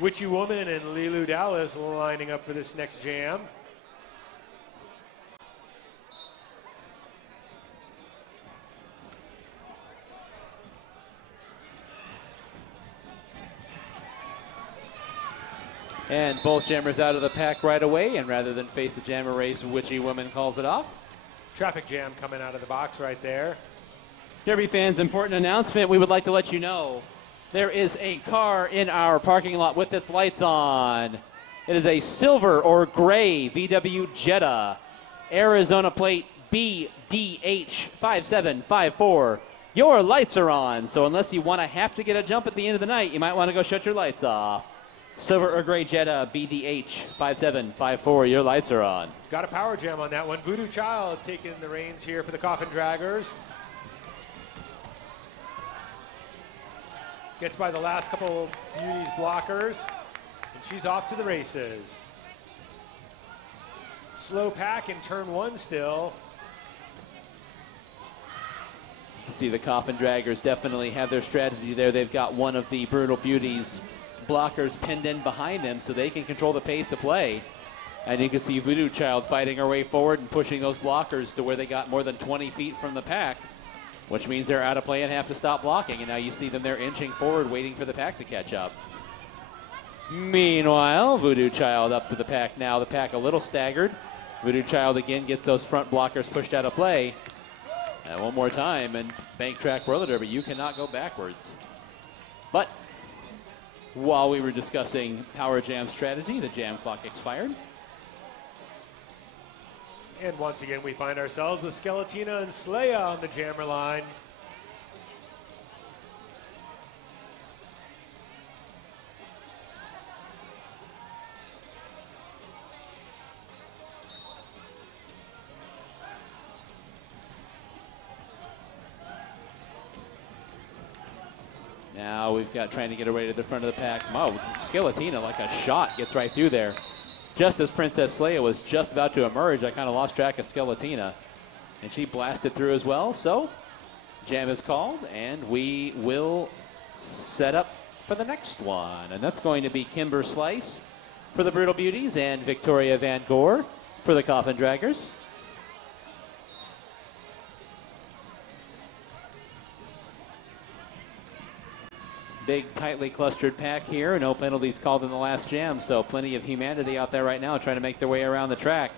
Witchy Woman and Lilu Dallas lining up for this next jam. And both jammers out of the pack right away, and rather than face a jammer race, Witchy Woman calls it off. Traffic jam coming out of the box right there. Derby fans, important announcement. We would like to let you know there is a car in our parking lot with its lights on. It is a silver or gray VW Jetta, Arizona plate BDH5754. Your lights are on, so unless you want to have to get a jump at the end of the night, you might want to go shut your lights off. Silver or gray Jetta BDH5754, your lights are on. Got a power jam on that one. Voodoo Child taking the reins here for the Coffin Draggers. Gets by the last couple Beauties blockers, and she's off to the races. Slow pack in turn one still. You see the Coffin Draggers definitely have their strategy there. They've got one of the Brutal Beauties blockers pinned in behind them so they can control the pace of play. And you can see Voodoo Child fighting her way forward and pushing those blockers to where they got more than 20 feet from the pack, which means they're out of play and have to stop blocking. And now you see them there inching forward, waiting for the pack to catch up. Meanwhile, Voodoo Child up to the pack now. The pack a little staggered. Voodoo Child again gets those front blockers pushed out of play. And one more time, and Bank Track Roller Derby, you cannot go backwards. But while we were discussing Power Jam strategy, the jam clock expired. And once again, we find ourselves with Skeletina and Sleia on the jammer line. Now we've got trying to get away to the front of the pack. Oh, Skeletina, like a shot, gets right through there. Just as Princess Sleia was just about to emerge, I kind of lost track of Skeletina. And she blasted through as well. So, jam is called, and we will set up for the next one. And that's going to be Kimber Slice for the Brutal Beauties and Victoria Van Gore for the Coffin Draggers. Big, tightly clustered pack here. No penalties called in the last jam, so plenty of humanity out there right now trying to make their way around the track.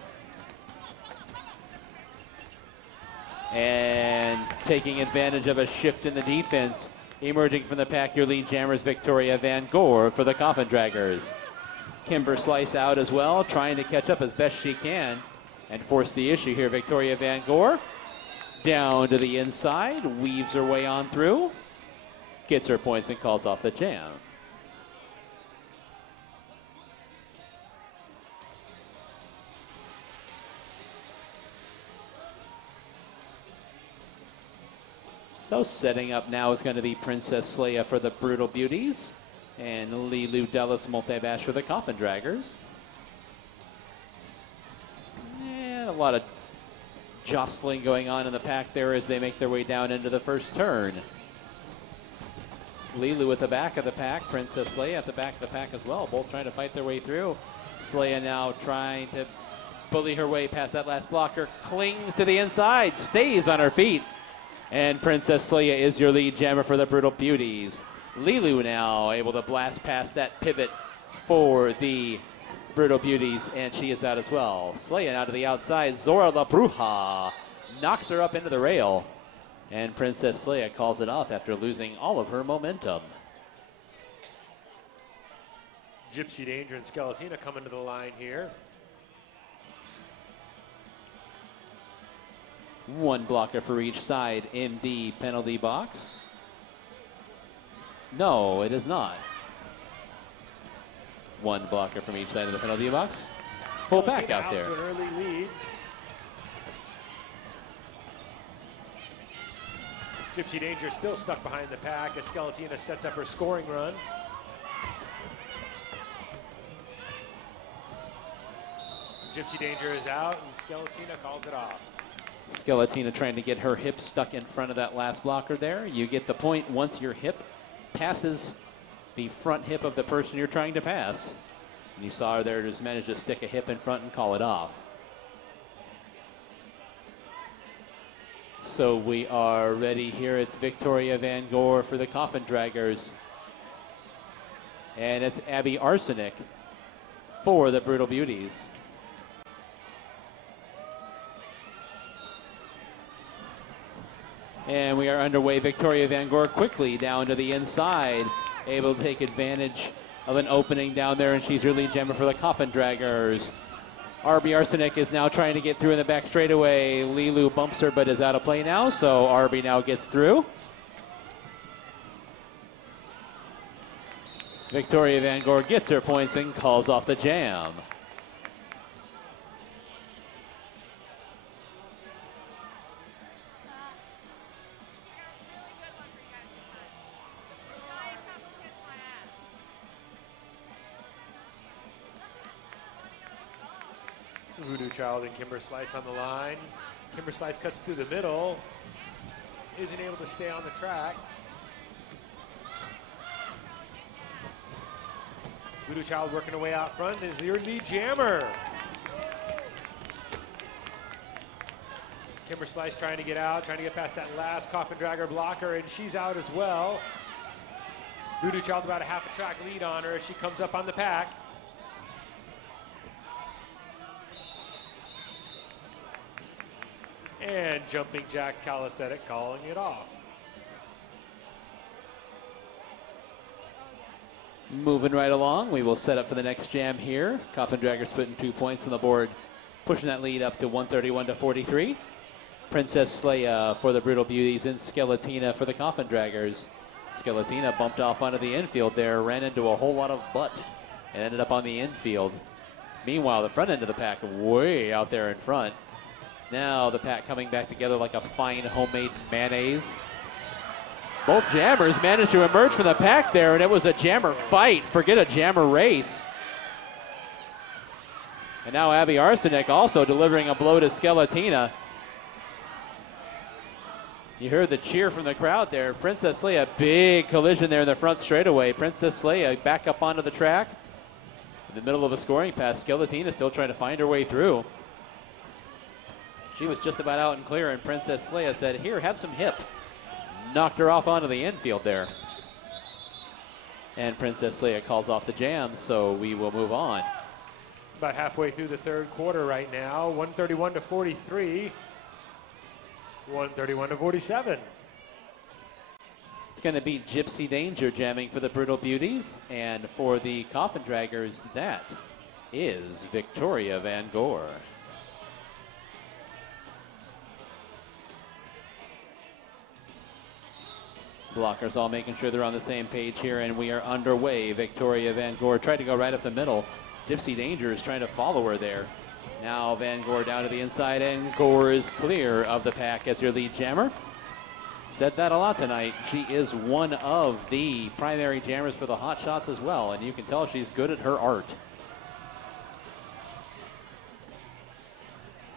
And taking advantage of a shift in the defense, emerging from the pack, your lead jammers, Victoria Van Gore for the Coffin Draggers. Kimber Slice out as well, trying to catch up as best she can and force the issue here. Victoria Van Gore down to the inside, weaves her way on through, gets her points and calls off the jam. So setting up now is going to be Princess Sleia for the Brutal Beauties and Lilu Dallas Multibash for the Coffin Draggers. And a lot of jostling going on in the pack there as they make their way down into the first turn. Lilu at the back of the pack, Princess Sleia at the back of the pack as well, both trying to fight their way through. Sleia now trying to bully her way past that last blocker, clings to the inside, stays on her feet. And Princess Sleia is your lead jammer for the Brutal Beauties. Lilu now able to blast past that pivot for the Brutal Beauties, and she is out as well. Sleia now to the outside, Zora La Bruja knocks her up into the rail. And Princess Sleia calls it off after losing all of her momentum. Gypsy Danger and Skeletina coming to the line here. One blocker for each side in the penalty box. No, it is not. One blocker from each side of the penalty box. Full back out there. To an early lead. Gypsy Danger still stuck behind the pack as Skeletina sets up her scoring run. Gypsy Danger is out and Skeletina calls it off. Skeletina trying to get her hip stuck in front of that last blocker there. You get the point once your hip passes the front hip of the person you're trying to pass. And you saw her there just manage to stick a hip in front and call it off. So we are ready here. It's Victoria Van Gore for the Coffin Draggers. And it's Abby Arsenic for the Brutal Beauties. And we are underway. Victoria Van Gore quickly down to the inside, able to take advantage of an opening down there, and she's her lead jammer for the Coffin Draggers. RB Arsenic is now trying to get through in the back straightaway. Lilu bumps her but is out of play now, so RB now gets through. Victoria Van Gore gets her points and calls off the jam. Voodoo Child and Kimber Slice on the line. Kimber Slice cuts through the middle. Isn't able to stay on the track. Voodoo Child working away out front is your lead jammer. Kimber Slice trying to get out, trying to get past that last Coffin Dragger blocker, and she's out as well. Voodoo Child about a half a track lead on her as she comes up on the pack. And Jumping Jack Calisthenic calling it off. Moving right along, we will set up for the next jam here. Coffin Draggers putting 2 points on the board, pushing that lead up to 131 to 43. Princess Leia for the Brutal Beauties and Skeletina for the Coffin Draggers. Skeletina bumped off onto the infield there, ran into a whole lot of butt, and ended up on the infield. Meanwhile, the front end of the pack way out there in front. Now the pack coming back together like a fine homemade mayonnaise. Both jammers managed to emerge from the pack there, and it was a jammer fight. Forget a jammer race. And now Abby Arsenic also delivering a blow to Skeletina. You heard the cheer from the crowd there. Princess Leia, big collision there in the front straightaway. Princess Leia back up onto the track. In the middle of a scoring pass, Skeletina still trying to find her way through. She was just about out and clear, and Princess Leia said, "Here, have some hip." Knocked her off onto the infield there. And Princess Leia calls off the jam, so we will move on. About halfway through the third quarter right now. 131 to 43. 131 to 47. It's going to be Gypsy Danger jamming for the Brutal Beauties, and for the Coffin Draggers, that is Victoria Van Gore. Blockers all making sure they're on the same page here, and we are underway. Victoria Van Gore tried to go right up the middle. Gypsy Danger is trying to follow her there. Now Van Gore down to the inside, and Gore is clear of the pack as your lead jammer. Said that a lot tonight. She is one of the primary jammers for the Hot Shots as well, and you can tell she's good at her art.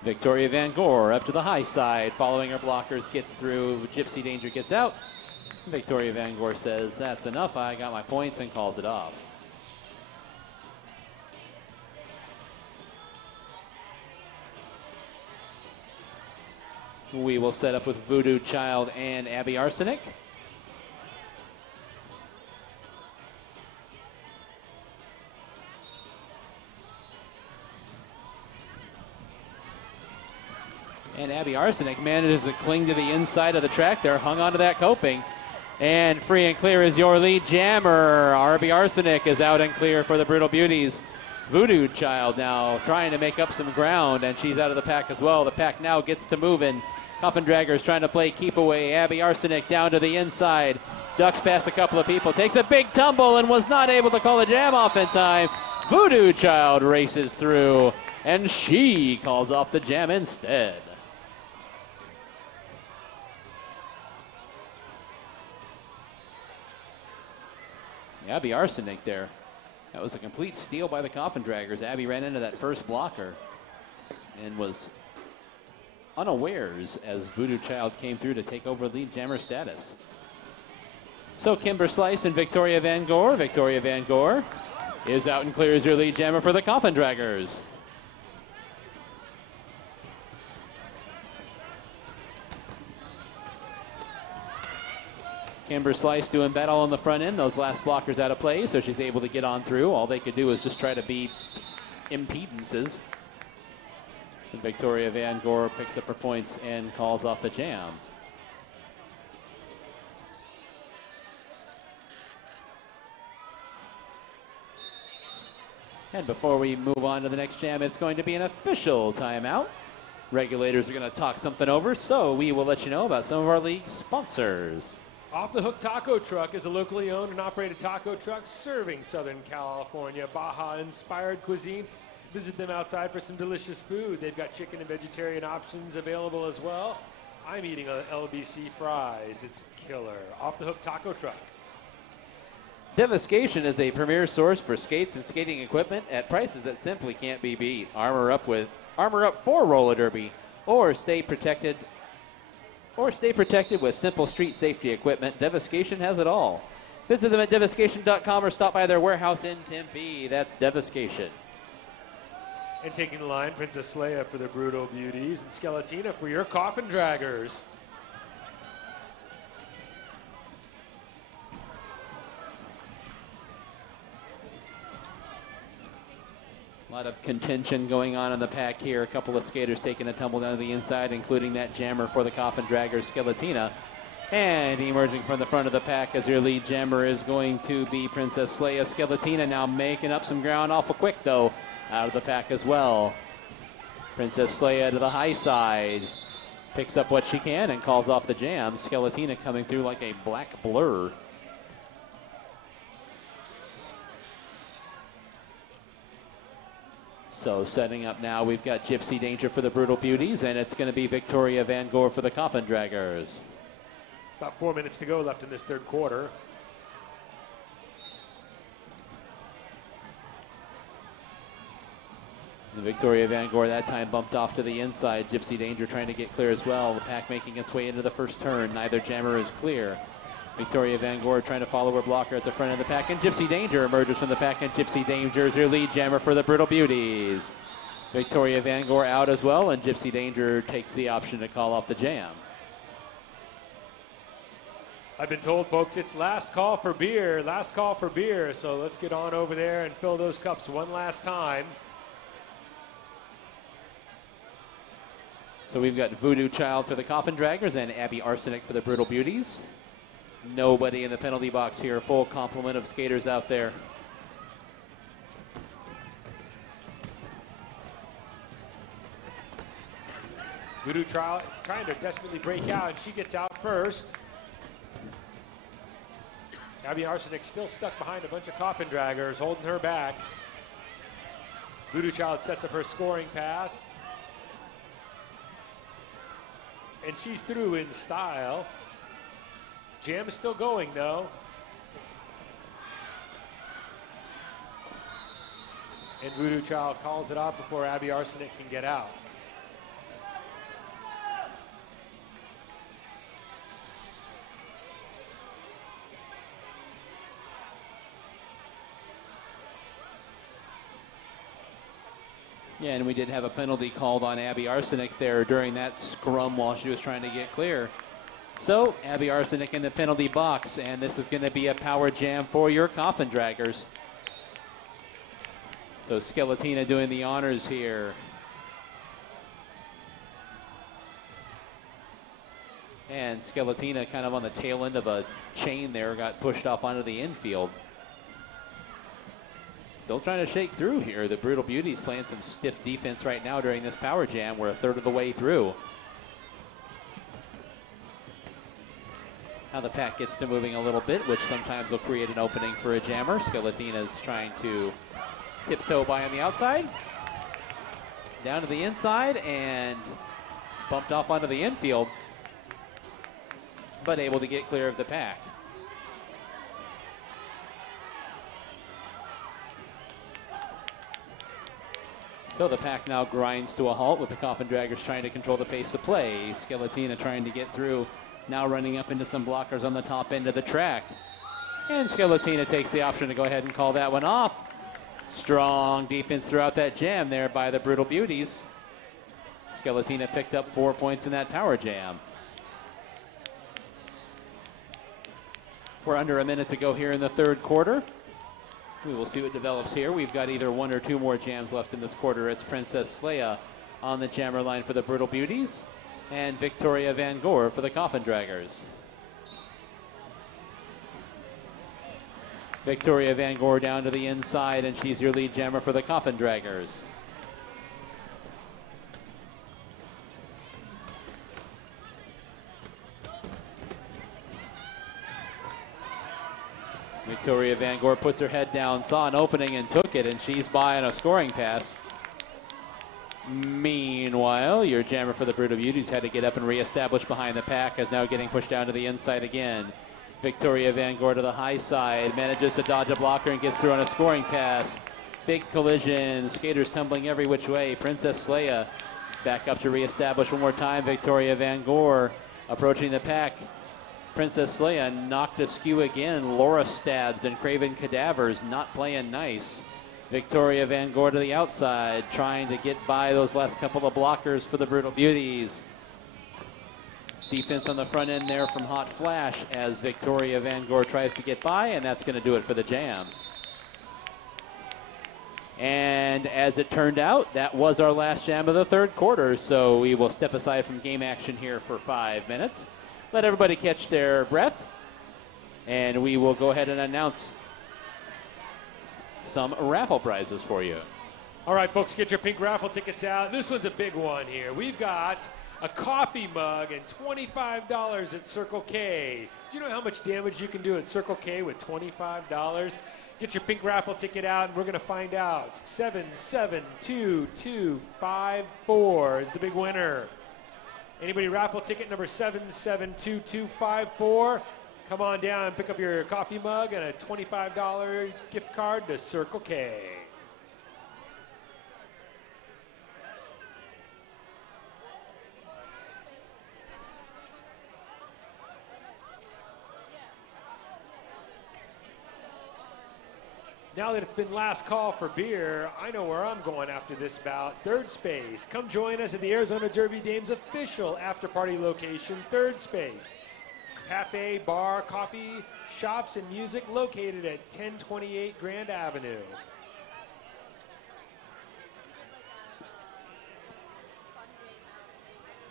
Victoria Van Gore up to the high side, following her blockers, gets through. Gypsy Danger gets out. Victoria Van Gore says, "That's enough, I got my points," and calls it off. We will set up with Voodoo Child and Abby Arsenic. And Abby Arsenic manages to cling to the inside of the track there, hung onto that coping. And free and clear is your lead jammer. RB Arsenic is out and clear for the Brutal Beauties. Voodoo Child now trying to make up some ground, and she's out of the pack as well. The pack now gets to moving. Coffin Draggers trying to play keep away. Abby Arsenic down to the inside. Ducks past a couple of people. Takes a big tumble and was not able to call the jam off in time. Voodoo Child races through, and she calls off the jam instead. Abby Arsenic there. That was a complete steal by the Coffin Draggers. Abby ran into that first blocker and was unawares as Voodoo Child came through to take over lead jammer status. So Kimber Slice and Victoria Van Gore. Victoria Van Gore is out and clears your lead jammer for the Coffin Draggers. Kimber Slice doing battle on the front end. Those last blockers out of play, so she's able to get on through. All they could do is just try to beat impedances. And Victoria Van Gore picks up her points and calls off the jam. And before we move on to the next jam, it's going to be an official timeout. Regulators are going to talk something over, so we will let you know about some of our league sponsors. Off the Hook Taco Truck is a locally owned and operated taco truck serving Southern California Baja-inspired cuisine. Visit them outside for some delicious food. They've got chicken and vegetarian options available as well. I'm eating LBC fries. It's killer. Off the Hook Taco Truck. Devastation is a premier source for skates and skating equipment at prices that simply can't be beat. Armor up for roller derby, or stay protected with simple street safety equipment. Devastation has it all. Visit them at devastation.com or stop by their warehouse in Tempe. That's Devastation. And taking the line, Princess Leia for the Brutal Beauties and Skeletina for your Coffin Draggers. A lot of contention going on in the pack here. A couple of skaters taking a tumble down to the inside, including that jammer for the Coffin Draggers, Skeletina. And emerging from the front of the pack as your lead jammer is going to be Princess Leia. Skeletina now making up some ground awful quick, though, out of the pack as well. Princess Leia to the high side. Picks up what she can and calls off the jam. Skeletina coming through like a black blur. So setting up now, we've got Gypsy Danger for the Brutal Beauties, and it's going to be Victoria Van Gore for the Coffin Draggers. About 4 minutes to go left in this third quarter. And Victoria Van Gore that time bumped off to the inside. Gypsy Danger trying to get clear as well. The pack making its way into the first turn. Neither jammer is clear. Victoria Van Gore trying to follow her blocker at the front of the pack, and Gypsy Danger emerges from the pack, and Gypsy Danger is your lead jammer for the Brutal Beauties. Victoria Van Gore out as well, and Gypsy Danger takes the option to call off the jam. I've been told, folks, it's last call for beer, so let's get on over there and fill those cups one last time. So we've got Voodoo Child for the Coffin Draggers and Abby Arsenic for the Brutal Beauties. Nobody in the penalty box here. Full complement of skaters out there. Voodoo Child trying to desperately break out, and she gets out first. Abby Arsenic still stuck behind a bunch of Coffin Draggers, holding her back. Voodoo Child sets up her scoring pass. And she's through in style. Jam is still going, though. And Voodoo Child calls it off before Abby Arsenic can get out. Yeah, and we did have a penalty called on Abby Arsenic there during that scrum while she was trying to get clear. So, Abby Arsenic in the penalty box, and this is going to be a power jam for your Coffin Draggers. So, Skeletina doing the honors here. And Skeletina kind of on the tail end of a chain there, got pushed off onto the infield. Still trying to shake through here. The Brutal Beauties playing some stiff defense right now during this power jam. We're a third of the way through. Now the pack gets to moving a little bit, which sometimes will create an opening for a jammer. Skeletina's trying to tiptoe by on the outside. Down to the inside and bumped off onto the infield, but able to get clear of the pack. So the pack now grinds to a halt with the Coffin Draggers trying to control the pace of play. Skeletina trying to get through, now running up into some blockers on the top end of the track. And Skeletina takes the option to go ahead and call that one off. Strong defense throughout that jam there by the Brutal Beauties. Skeletina picked up 4 points in that power jam. We're under a minute to go here in the third quarter. We will see what develops here. We've got either one or two more jams left in this quarter. It's Princess Leia on the jammer line for the Brutal Beauties and Victoria Van Gore for the Coffin Draggers. Victoria Van Gore down to the inside, and she's your lead jammer for the Coffin Draggers. Victoria Van Gore puts her head down, saw an opening and took it, and she's by on a scoring pass. Meanwhile, your jammer for the Brutal Beauties had to get up and reestablish behind the pack, is now getting pushed down to the inside again. Victoria Van Gore to the high side, manages to dodge a blocker and gets through on a scoring pass. Big collision, skaters tumbling every which way. Princess Leia back up to reestablish one more time. Victoria Van Gore approaching the pack. Princess Leia knocked askew again. Laura stabs and Craven Cadavers not playing nice. Victoria Van Gore to the outside, trying to get by those last couple of blockers for the Brutal Beauties. Defense on the front end there from Hot Flash as Victoria Van Gore tries to get by, and that's going to do it for the jam. And as it turned out, that was our last jam of the third quarter, so we will step aside from game action here for 5 minutes. Let everybody catch their breath, and we will go ahead and announce some raffle prizes for you. All right, folks, get your pink raffle tickets out. This one's a big one here. We've got a coffee mug and $25 at Circle K. Do you know how much damage you can do at Circle K with $25? Get your pink raffle ticket out, and we're going to find out. 772254 is the big winner. Anybody raffle ticket number 772254? Come on down and pick up your coffee mug and a $25 gift card to Circle K. Now that it's been last call for beer, I know where I'm going after this bout. Third Space. Come join us at the Arizona Derby Dames official after-party location, Third Space. Cafe, bar, coffee, shops, and music located at 1028 Grand Avenue.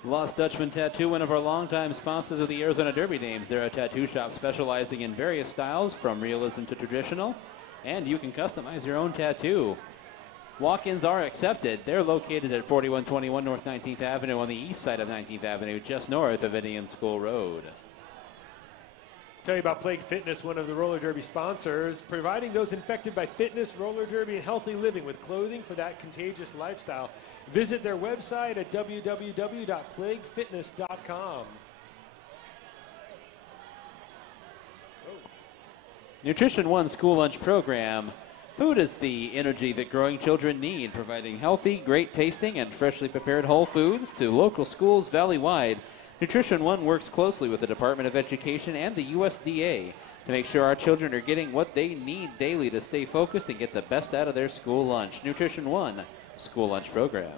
Lost Dutchman Tattoo, one of our longtime sponsors of the Arizona Derby Dames. They're a tattoo shop specializing in various styles, from realism to traditional, and you can customize your own tattoo. Walk-ins are accepted. They're located at 4121 North 19th Avenue on the east side of 19th Avenue, just north of Indian School Road. Tell you about Plague Fitness, one of the roller derby sponsors, providing those infected by fitness, roller derby, and healthy living with clothing for that contagious lifestyle. Visit their website at www.plaguefitness.com. Nutrition One School Lunch Program. Food is the energy that growing children need, providing healthy, great tasting, and freshly prepared whole foods to local schools valley-wide. Nutrition One works closely with the Department of Education and the USDA to make sure our children are getting what they need daily to stay focused and get the best out of their school lunch. Nutrition One School Lunch Program.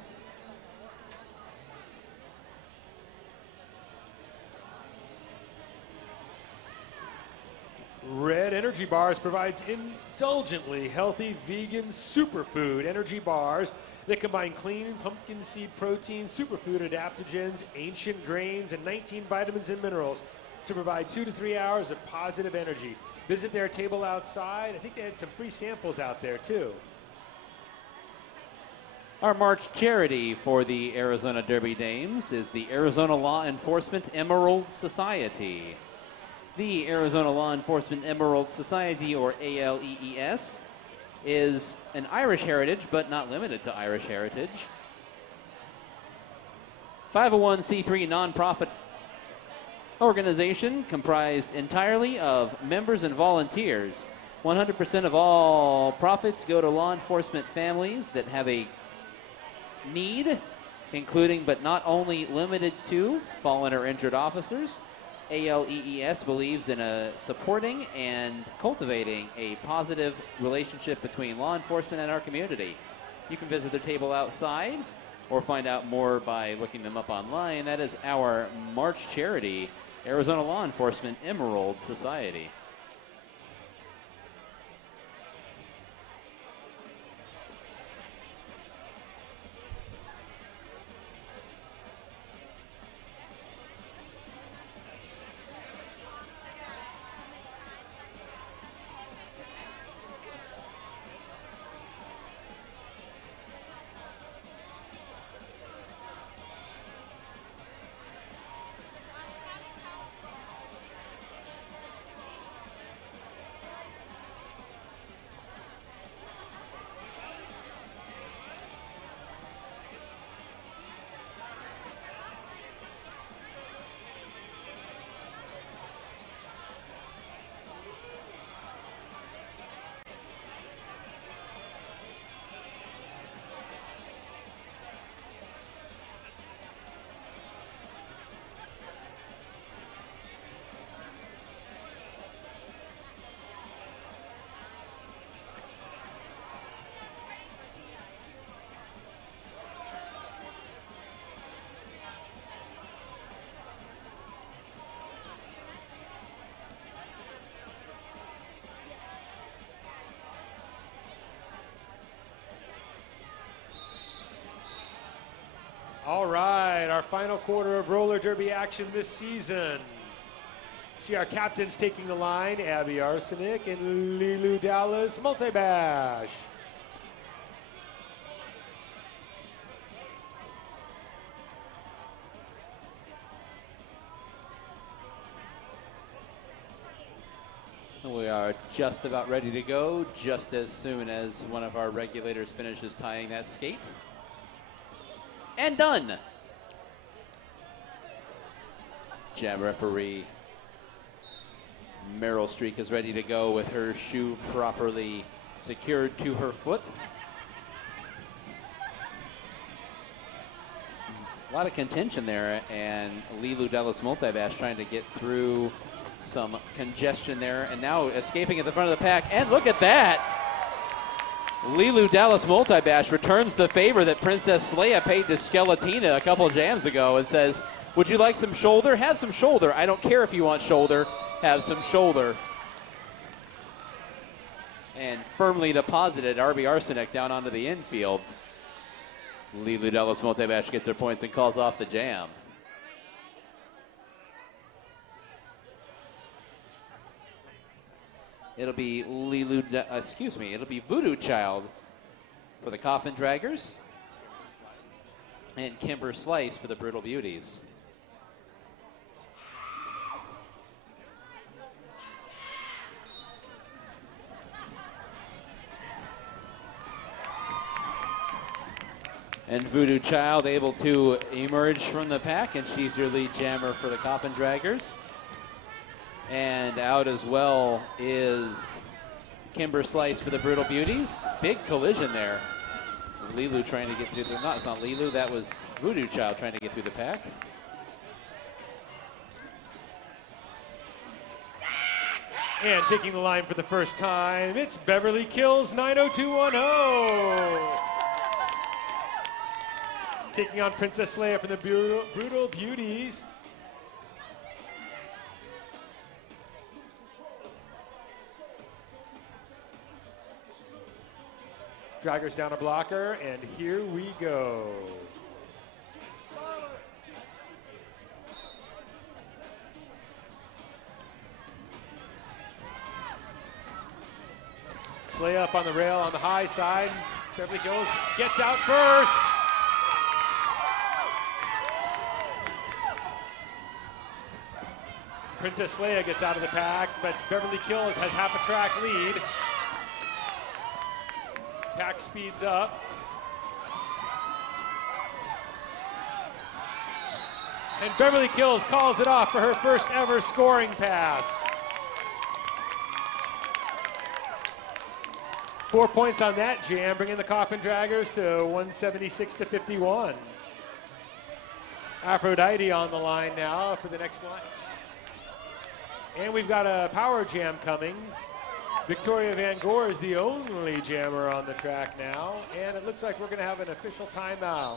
Red Energy Bars provides indulgently healthy vegan superfood energy bars that combine clean pumpkin seed protein, superfood adaptogens, ancient grains, and 19 vitamins and minerals to provide 2 to 3 hours of positive energy. Visit their table outside. I think they had some free samples out there too. Our March charity for the Arizona Derby Dames is the Arizona Law Enforcement Emerald Society. The Arizona Law Enforcement Emerald Society, or ALEES, is an Irish heritage, but not limited to Irish heritage. 501c3 nonprofit organization comprised entirely of members and volunteers. 100% of all profits go to law enforcement families that have a need, including but not only limited to fallen or injured officers. ALEES believes in supporting and cultivating a positive relationship between law enforcement and our community. You can visit their table outside or find out more by looking them up online. That is our March charity, Arizona Law Enforcement Emerald Society. All right, our final quarter of roller derby action this season. See our captains taking the line, Abby Arsenic and Lilu Dallas Multibash. We are just about ready to go, just as soon as one of our regulators finishes tying that skate. And done. Jam referee Meryl Streak is ready to go with her shoe properly secured to her foot. A lot of contention there, and Lilu Dallas Multibash trying to get through some congestion there, and now escaping at the front of the pack. And look at that! Lilu Dallas Multibash returns the favor that Princess Leia paid to Skeletina a couple jams ago and says, would you like some shoulder? Have some shoulder. I don't care if you want shoulder. Have some shoulder. And firmly deposited RB Arsenic down onto the infield. Lilu Dallas Multibash gets her points and calls off the jam. It'll be it'll be Voodoo Child for the Coffin Draggers and Kimber Slice for the Brutal Beauties. And Voodoo Child able to emerge from the pack, and she's your lead jammer for the Coffin Draggers. And out as well is Kimber Slice for the Brutal Beauties. Big collision there. Lilu trying to get through the, it's not Lilu, that was Voodoo Child trying to get through the pack. And taking the line for the first time, it's Beverly Kills 90210. Taking on Princess Leia from the Brutal Beauties. Draggers down a blocker, and here we go. Slay up on the rail on the high side. Beverly Hills gets out first. Princess Leia gets out of the pack, but Beverly Kills has half a track lead. Pack speeds up. And Beverly Kills calls it off for her first ever scoring pass. 4 points on that jam, bringing the Coffin Draggers to 176 to 51. Aphrodite on the line now for the next line. And we've got a power jam coming. Victoria Van Gore is the only jammer on the track now, and it looks like we're going to have an official timeout.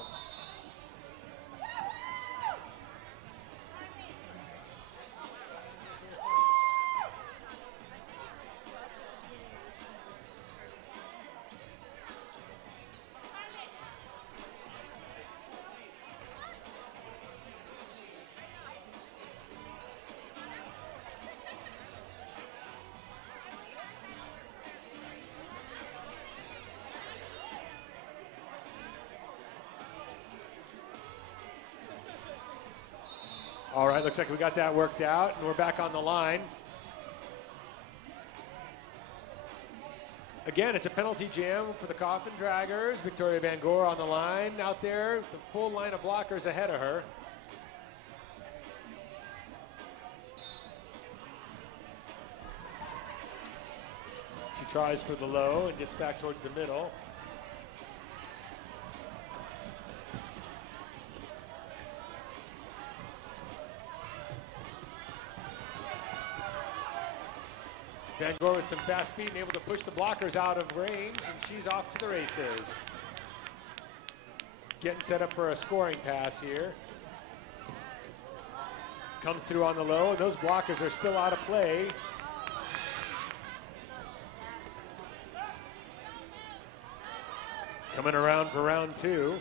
All right, looks like we got that worked out, and we're back on the line. Again, it's a penalty jam for the Coffin Draggers. Victoria Van Gore on the line out there, the full line of blockers ahead of her. She tries for the low and gets back towards the middle. Van Gore with some fast feet and able to push the blockers out of range, and she's off to the races. Getting set up for a scoring pass here. Comes through on the low, and those blockers are still out of play. Coming around for round two.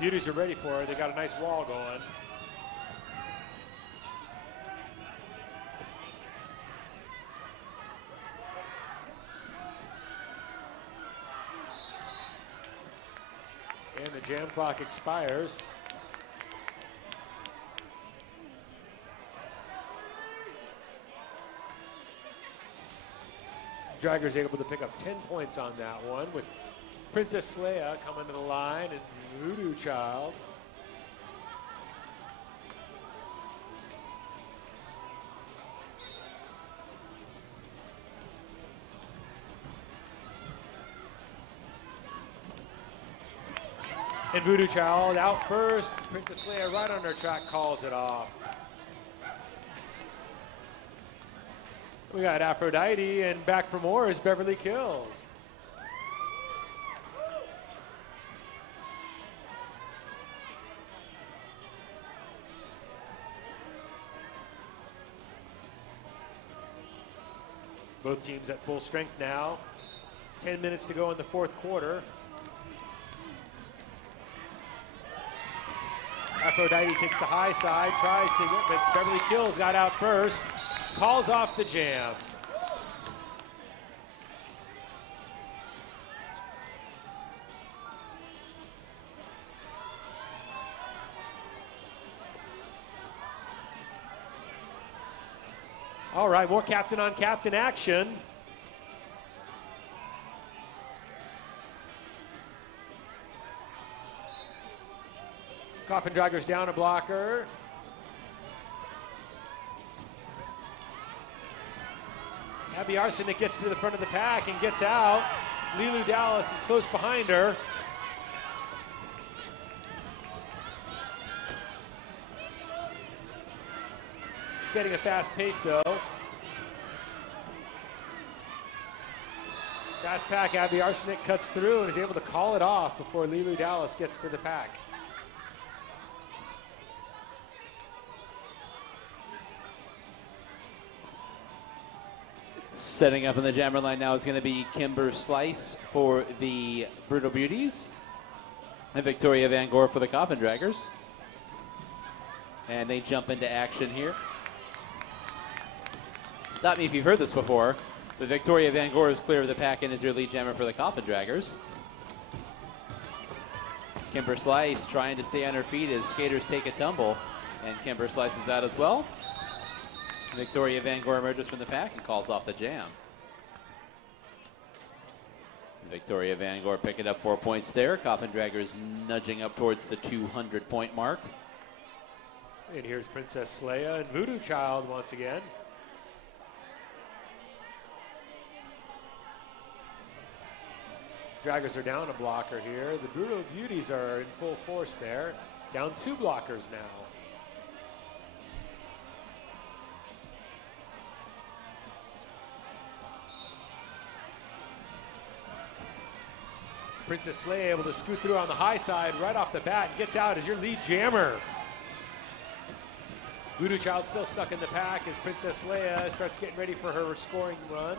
Beauties are ready for her. They got a nice wall going. And the jam clock expires. Dragger's able to pick up 10 points on that one with Princess Leia coming to the line and Voodoo Child. And Voodoo Child out first. Princess Leia right on her track calls it off. We got Aphrodite, and back for more is Beverly Kills. Both teams at full strength now. 10 minutes to go in the fourth quarter. Aphrodite takes the high side, tries to get, but Beverly Kills got out first. Calls off the jam. All right, more captain on captain action. Coffin Draggers down a blocker. Abby Arsenic gets to the front of the pack and gets out. Lilu Dallas is close behind her. Setting a fast pace though. Fast pack, Abby Arsenic cuts through and is able to call it off before Lilu Dallas gets to the pack. Setting up in the jammer line now is going to be Kimber Slice for the Brutal Beauties and Victoria Van Gore for the Coffin Draggers. And they jump into action here. Stop me if you've heard this before, but Victoria Van Gore is clear of the pack and is your lead jammer for the Coffin Draggers. Kimber Slice trying to stay on her feet as skaters take a tumble, and Kimber Slice is out as well. Victoria Van Gore emerges from the pack and calls off the jam. Victoria Van Gore picking up 4 points there. Coffin Draggers nudging up towards the 200-point mark. And here's Princess Leia and Voodoo Child once again. Draggers are down a blocker here. The Brutal Beauties are in full force there. Down 2 blockers now. Princess Leia able to scoot through on the high side right off the bat and gets out as your lead jammer. Voodoo Child still stuck in the pack as Princess Leia starts getting ready for her scoring run.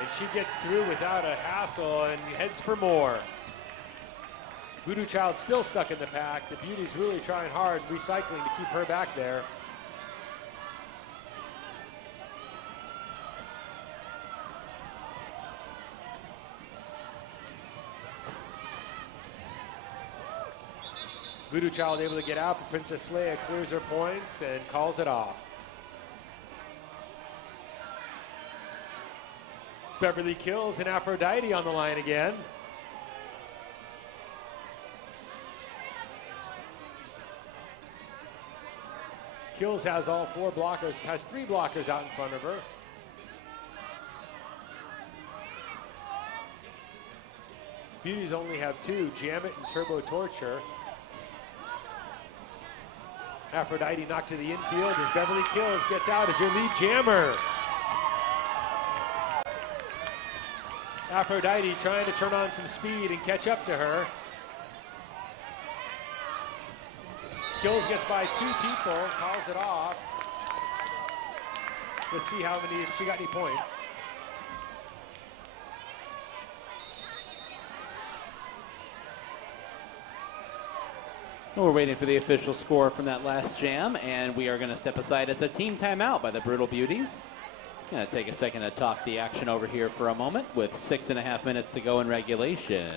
And she gets through without a hassle and heads for more. Voodoo Child still stuck in the pack. The Beauties really trying hard, recycling to keep her back there. Voodoo Child able to get out, but Princess Leia clears her points and calls it off. Beverly Kills and Aphrodite on the line again. Kills has all 4 blockers, has 3 blockers out in front of her. Beauties only have 2, Jam It and Turbo Torture. Aphrodite knocked to the infield as Beverly Kills gets out as your lead jammer. Aphrodite trying to turn on some speed and catch up to her. Kills gets by 2 people, calls it off. Let's see how many, if she got any points. We're waiting for the official score from that last jam, and we are going to step aside. It's a team timeout by the Brutal Beauties. Going to take a second to talk the action over here for a moment with 6.5 minutes to go in regulation.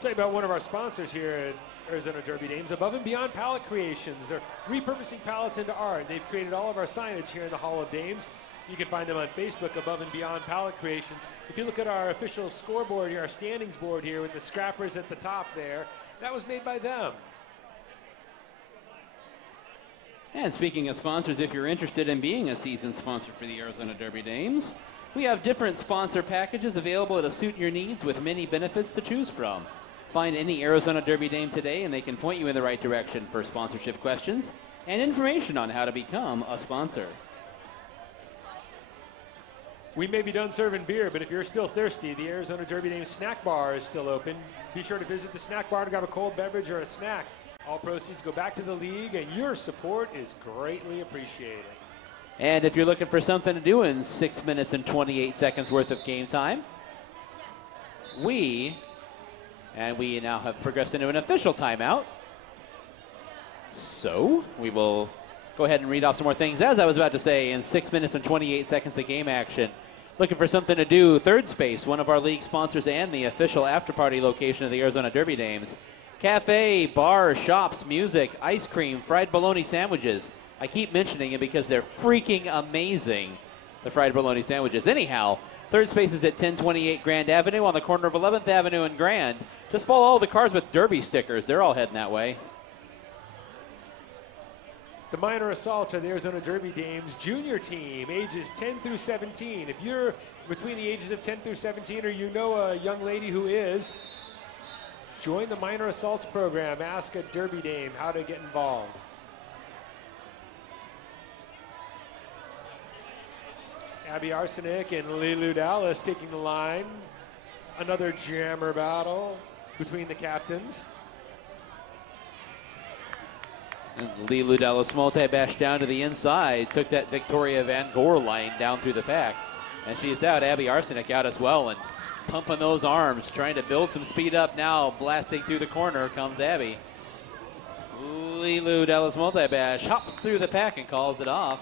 Tell you about one of our sponsors here at Arizona Derby Dames, Above and Beyond Palette Creations. They're repurposing palettes into art. They've created all of our signage here in the Hall of Dames. You can find them on Facebook, Above and Beyond Palette Creations. If you look at our official scoreboard here, our standings board here with the scrappers at the top there, that was made by them. And speaking of sponsors, if you're interested in being a season sponsor for the Arizona Derby Dames, we have different sponsor packages available to suit your needs with many benefits to choose from. Find any Arizona Derby Dame today and they can point you in the right direction for sponsorship questions and information on how to become a sponsor. We may be done serving beer, but if you're still thirsty, the Arizona Derby Dames snack bar is still open. Be sure to visit the snack bar to grab a cold beverage or a snack. All proceeds go back to the league, and your support is greatly appreciated. And if you're looking for something to do in 6 minutes and 28 seconds worth of game time, we now have progressed into an official timeout. So we will go ahead and read off some more things. As I was about to say, in 6 minutes and 28 seconds of game action, looking for something to do, Third Space, one of our league sponsors and the official after-party location of the Arizona Derby Dames. Cafe, bar, shops, music, ice cream, fried bologna sandwiches. I keep mentioning it because they're freaking amazing, the fried bologna sandwiches. Anyhow, Third space is at 1028 Grand Avenue on the corner of 11th Avenue and Grand. Just follow all the cars with Derby stickers. They're all heading that way. The minor assaults are the Arizona Derby Dames junior team, ages 10 through 17. If you're between the ages of 10 through 17 or you know a young lady who is, join the minor assaults program. Ask a Derby Dame how to get involved. Abby Arsenic and Lilu Dallas taking the line. Another jammer battle between the captains. And Lilu Dallas multi-bash down to the inside. Took that Victoria Van Gore line down through the pack. And she's out. Abby Arsenic out as well. And pumping those arms, trying to build some speed up now. Blasting through the corner comes Abby. Lilu Dallas multi-bash hops through the pack and calls it off.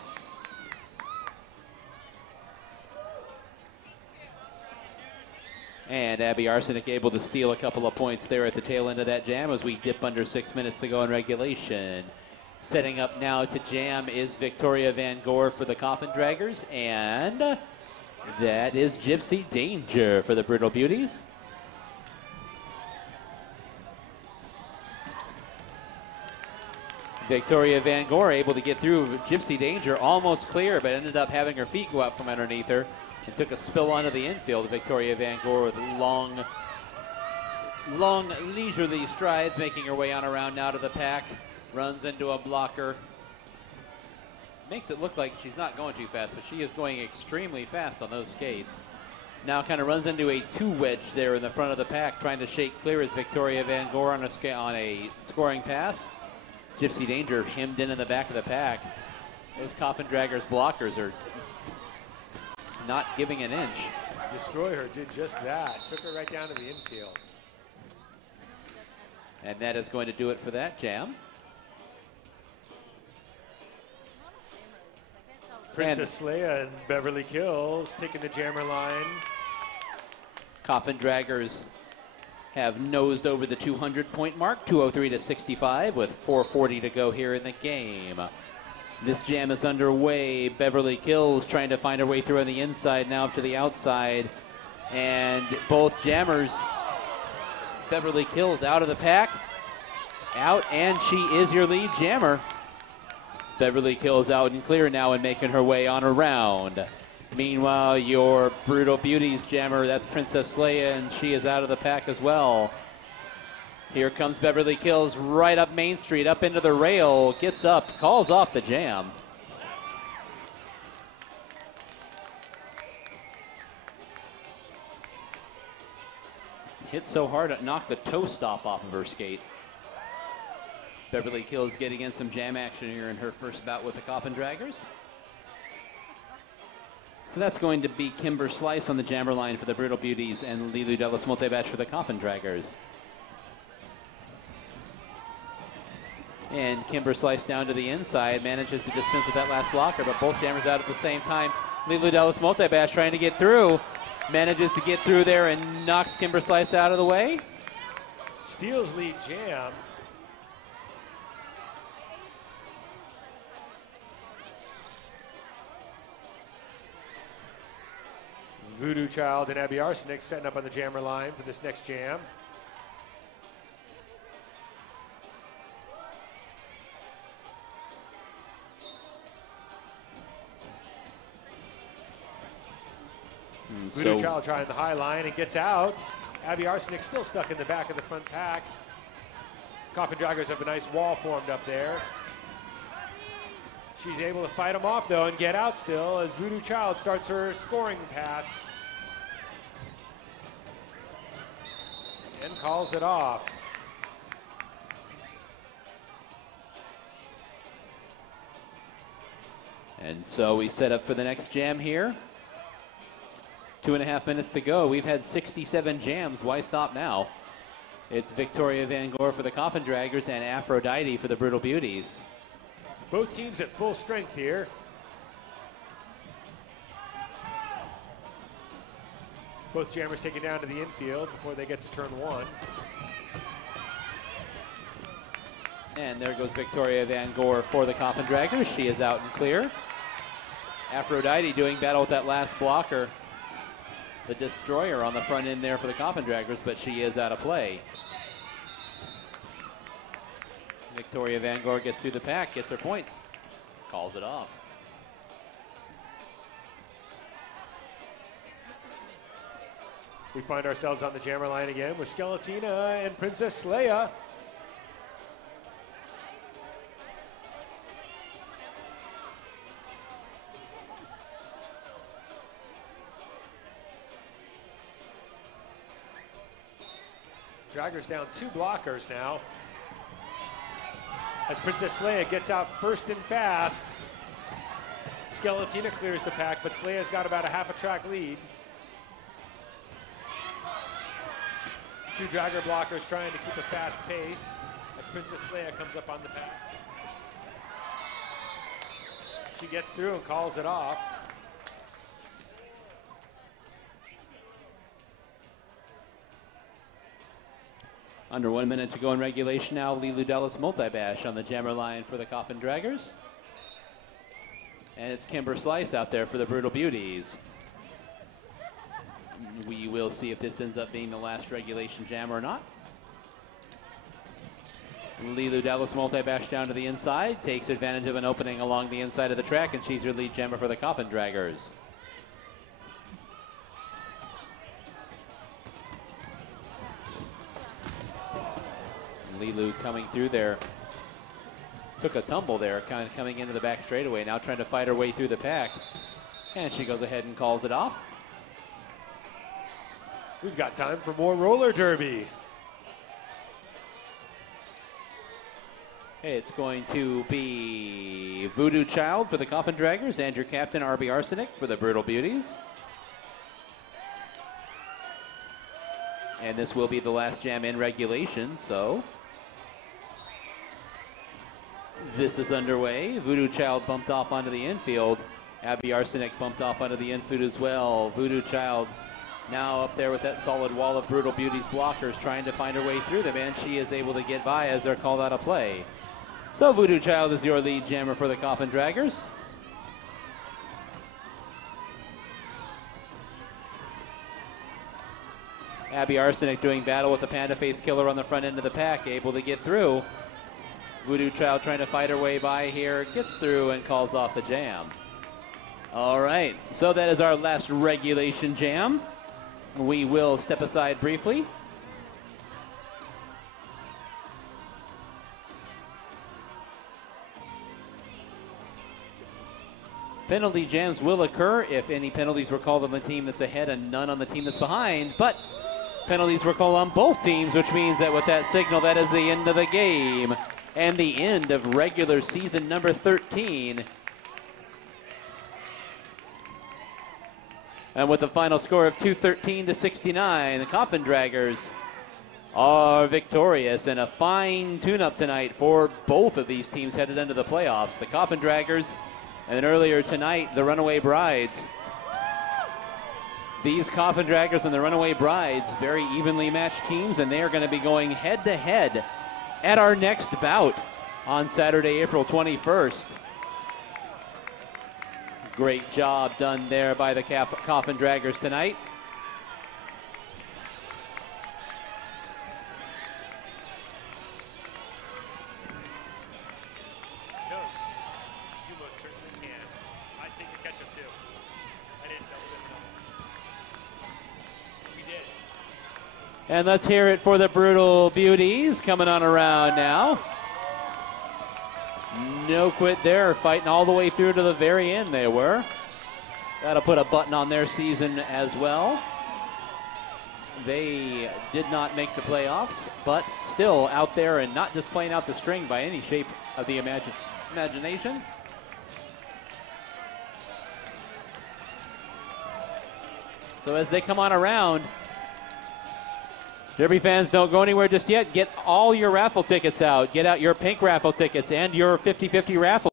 And Abby Arsenic able to steal a couple of points there at the tail end of that jam as we dip under 6 minutes to go in regulation. Setting up now to jam is Victoria Van Gore for the Coffin Draggers, and that is Gypsy Danger for the Brutal Beauties. Victoria Van Gore able to get through Gypsy Danger, almost clear, but ended up having her feet go out from underneath her. And took a spill onto the infield. Victoria Van Gore with long, leisurely strides, making her way on around now to the pack. Runs into a blocker. Makes it look like she's not going too fast, but she is going extremely fast on those skates. Now kind of runs into a two wedge there in the front of the pack, trying to shake clear as Victoria Van Gore on a scoring pass. Gypsy Danger hemmed in the back of the pack. Those Coffin Draggers blockers are not giving an inch. Destroyer did just that. Took her right down to the infield. And that is going to do it for that jam. Princess Leia and Beverly Kills taking the jammer line. Coffin Draggers have nosed over the 200-point mark, 203 to 65, with 4:40 to go here in the game. This jam is underway. Beverly Kills trying to find her way through on the inside, now up to the outside. And both jammers, Beverly Kills out of the pack. Out, and she is your lead jammer. Beverly Kills out and clear now and making her way on around. Meanwhile, your Brutal Beauties jammer, that's Princess Leia, and she is out of the pack as well. Here comes Beverly Kills right up Main Street, up into the rail, gets up, calls off the jam. Hit so hard it knocked the toe stop off of her skate. Beverly Kills getting in some jam action here in her first bout with the Coffin Draggers. So that's going to be Kimber Slice on the jammer line for the Brutal Beauties and Lilu Dallas multi-bash for the Coffin Draggers. And Kimber Slice down to the inside, manages to dispense with that last blocker, but both jammers out at the same time. Lilu Dallas multi-bash trying to get through, manages to get through there and knocks Kimber Slice out of the way. Steals lead jam. Voodoo Child and Abby Arsenic setting up on the jammer line for this next jam. Voodoo Child trying the high line and gets out. Abby Arsenic still stuck in the back of the front pack. Coffin Draggers have a nice wall formed up there. She's able to fight them off though and get out still as Voodoo Child starts her scoring pass. And calls it off. And so we set up for the next jam here. 2.5 minutes to go. We've had 67 jams. Why stop now? It's Victoria Van Gore for the Coffin Draggers and Aphrodite for the Brutal Beauties. Both teams at full strength here. Both jammers taken down to the infield before they get to turn one. And there goes Victoria Van Gore for the Coffin Draggers. She is out and clear. Aphrodite doing battle with that last blocker. the destroyer on the front end there for the Coffin Draggers, but she is out of play. Victoria Vanguard gets through the pack, gets her points, calls it off. We find ourselves on the jammer line again with Skeletina and Princess Leia. Draggers down 2 blockers now. As Princess Leia gets out first and fast. Skeletina clears the pack, but Sleia's got about a half a track lead. 2 dragger blockers trying to keep a fast pace as Princess Leia comes up on the pack. She gets through and calls it off. Under 1 minute to go in regulation now. Lilu Dallas multi-bash on the jammer line for the Coffin Draggers. And it's Kimber Slice out there for the Brutal Beauties. We will see if this ends up being the last regulation jam or not. Lilu Dallas multi-bash down to the inside, takes advantage of an opening along the inside of the track, and she's your lead jammer for the Coffin Draggers. Lilu coming through there. Took a tumble there, kind of coming into the back straightaway, now trying to fight her way through the pack. And she goes ahead and calls it off. We've got time for more roller derby. It's going to be Voodoo Child for the Coffin Draggers and your captain, RB Arsenic, for the Brutal Beauties. And this will be the last jam in regulation, so this is underway. Voodoo Child bumped off onto the infield. Abby Arsenic bumped off onto the infield as well. Voodoo Child now up there with that solid wall of Brutal Beauties blockers, trying to find her way through them, and she is able to get by as they're called out of play. So Voodoo Child is your lead jammer for the Coffin Draggers. Abby Arsenic doing battle with the Panda Face Killer on the front end of the pack, able to get through. Voodoo Child trying to fight her way by here, gets through and calls off the jam. All right, so that is our last regulation jam. We will step aside briefly. Penalty jams will occur if any penalties were called on the team that's ahead and none on the team that's behind, but penalties were called on both teams, which means that with that signal, that is the end of the game and the end of regular season number 13. And with a final score of 213-69, the Coffin Draggers are victorious, and a fine tune-up tonight for both of these teams headed into the playoffs. The Coffin Draggers, and then earlier tonight, the Runaway Brides. These Coffin Draggers and the Runaway Brides, very evenly matched teams, and they are going to be going head-to-head at our next bout on Saturday, April 21st. Great job done there by the Coffin Draggers tonight. No, you most certainly can. I take the ketchup too. I didn't double it. We did. And let's hear it for the Brutal Beauties coming on around now. No quit there, fighting all the way through to the very end they were. That'll put a button on their season as well. They did not make the playoffs, but still out there and not just playing out the string by any shape of the imagination. So as they come on around, Derby fans, don't go anywhere just yet. Get all your raffle tickets out. Get out your pink raffle tickets and your 50-50 raffle.